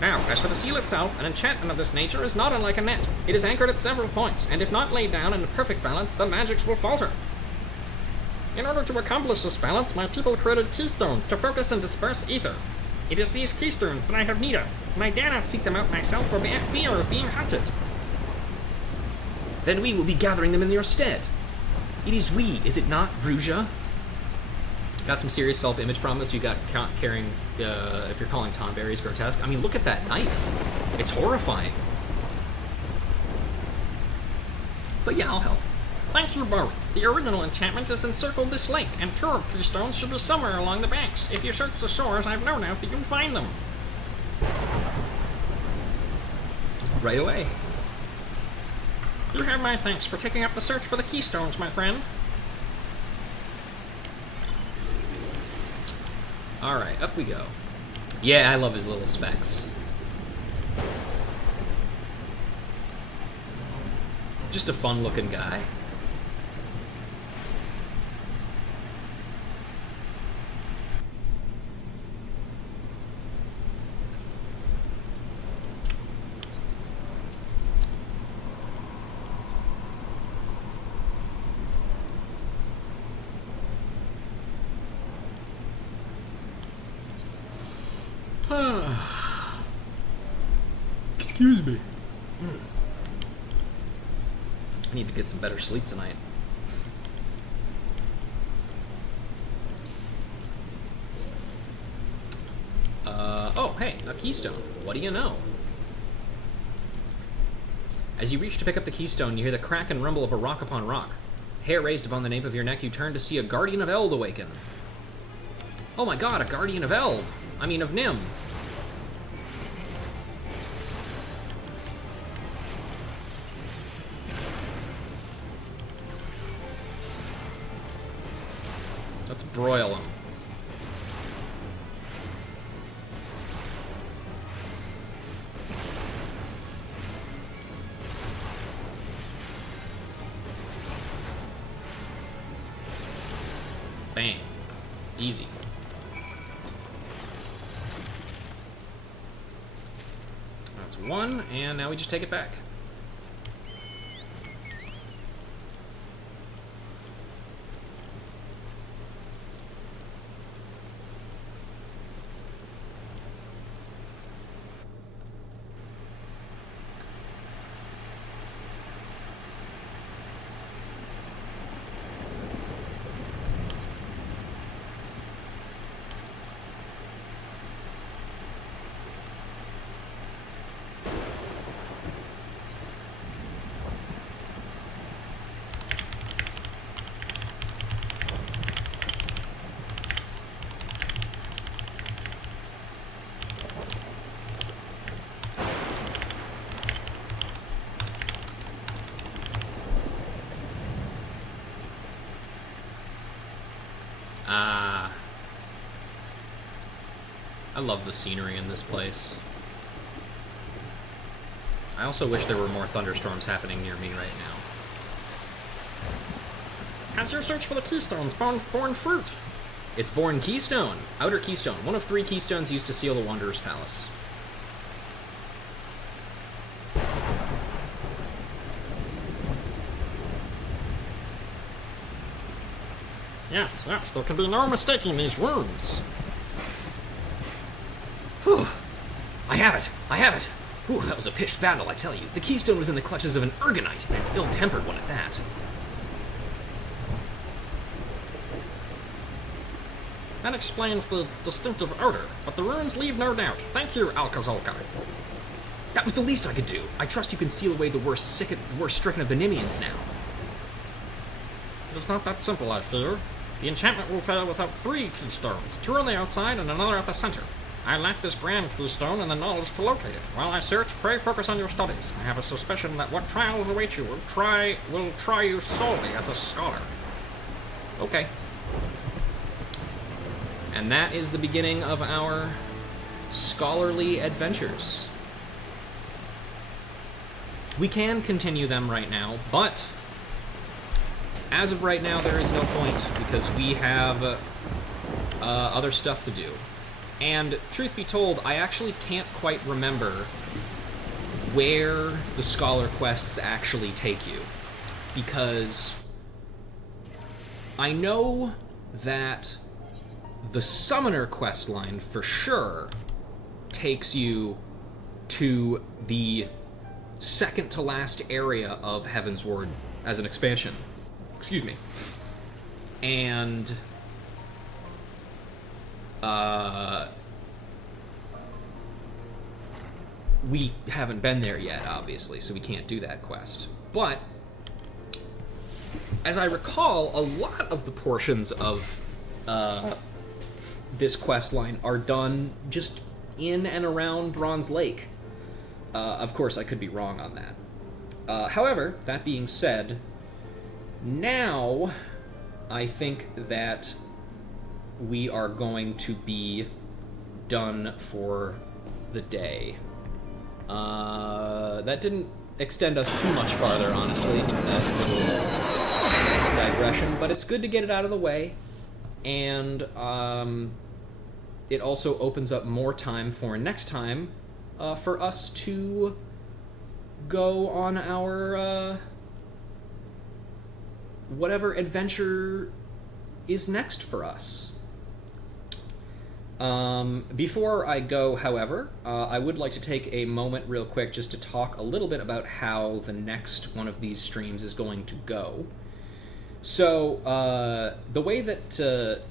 Now, as for the seal itself, an enchantment of this nature is not unlike a net. It is anchored at several points, and if not laid down in a perfect balance, the magics will falter. In order to accomplish this balance, my people created keystones to focus and disperse ether. It is these keystones that I have need of, and I dare not seek them out myself for fear of being hunted. Then we will be gathering them in your stead. It is we, is it not, Ruja? Got some serious self-image problems. You got carrying, if you're calling Tonberries grotesque. I mean, look at that knife. It's horrifying. But yeah, I'll help. Thank you both. The original enchantment has encircled this lake, and 2 of keystones should be somewhere along the banks. If you search the shores, I've no doubt that you'll find them. Right away. You have my thanks for taking up the search for the keystones, my friend. Alright, up we go. Yeah, I love his little specs. Just a fun-looking guy. Excuse me. I need to get some better sleep tonight. Oh, hey, a keystone. What do you know? As you reach to pick up the keystone, you hear the crack and rumble of a rock upon rock. Hair raised upon the nape of your neck, you turn to see a Guardian of Eld awaken. Oh my god, a Guardian of Eld! I mean, of Nim. Let's broil him. Bang. Easy. That's 1, and now we just take it back. I love the scenery in this place. I also wish there were more thunderstorms happening near me right now. Has your search for the keystones borne fruit? It's born Keystone, Outer Keystone, one of 3 keystones used to seal the Wanderer's Palace. Yes, there can be no mistaking these runes. Whew. I have it! Whew, that was a pitched battle, I tell you. The keystone was in the clutches of an Urgonite, an ill-tempered one at that. That explains the distinctive odor, but the runes leave no doubt. Thank you, Alcazolka. That was the least I could do. I trust you can seal away the worst stricken of the Nimians now. It is not that simple, I fear. The enchantment will fail without 3 keystones, 2 on the outside and another at the center. I lack this grand keystone and the knowledge to locate it. While I search, pray focus on your studies. I have a suspicion that what trials await you will try you solely as a scholar. Okay. And that is the beginning of our scholarly adventures. We can continue them right now, but as of right now, there is no point because we have other stuff to do. And truth be told, I actually can't quite remember where the scholar quests actually take you, because I know that the summoner quest line for sure takes you to the second to last area of Heavensward as an expansion. Excuse me. And we haven't been there yet, obviously, so we can't do that quest. But as I recall, a lot of the portions of this quest line are done just in and around Bronze Lake. Of course, I could be wrong on that. However, that being said, now I think that we are going to be done for the day. That didn't extend us too much farther, honestly, to that little digression, but it's good to get it out of the way, and it also opens up more time for next time for us to go on our whatever adventure is next for us. Before I go, however, I would like to take a moment real quick just to talk a little bit about how the next one of these streams is going to go. So, the way that the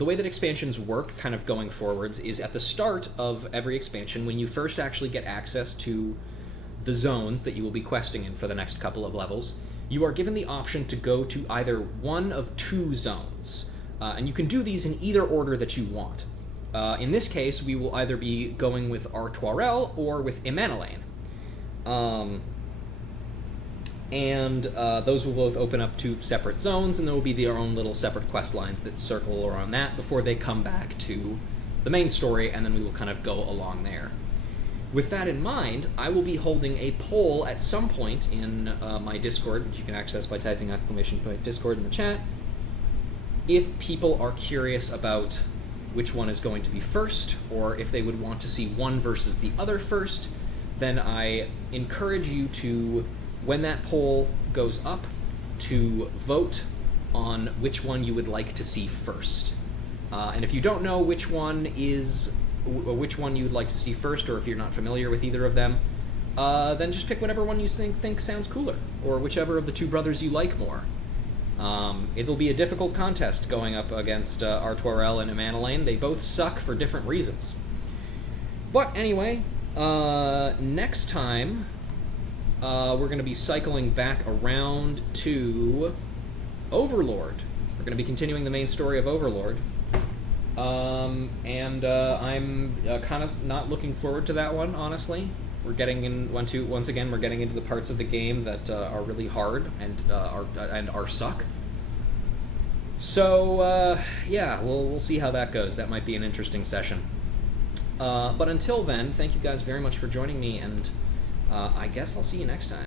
way that expansions work kind of going forwards is at the start of every expansion, when you first actually get access to the zones that you will be questing in for the next couple of levels, you are given the option to go to either one of 2 zones. And you can do these in either order that you want. In this case, we will either be going with Artoirel or with Imanolaine. Those will both open up 2 separate zones, and there will be their own little separate quest lines that circle around that before they come back to the main story, and then we will kind of go along there. With that in mind, I will be holding a poll at some point in my Discord, which you can access by typing !Discord in the chat. If people are curious about which one is going to be first, or if they would want to see one versus the other first, then I encourage you to, when that poll goes up, to vote on which one you would like to see first. And if you don't know which one you'd like to see first, or if you're not familiar with either of them, then just pick whatever one you think sounds cooler, or whichever of the 2 brothers you like more. It'll be a difficult contest going up against Artoirel and Imanolaine. They both suck for different reasons. But anyway, next time, we're going to be cycling back around to Overlord. We're going to be continuing the main story of Overlord. I'm kind of not looking forward to that one, honestly. We're getting in once again. We're getting into the parts of the game that are really hard and are suck. So yeah, we'll see how that goes. That might be an interesting session. But until then, thank you guys very much for joining me, and I guess I'll see you next time.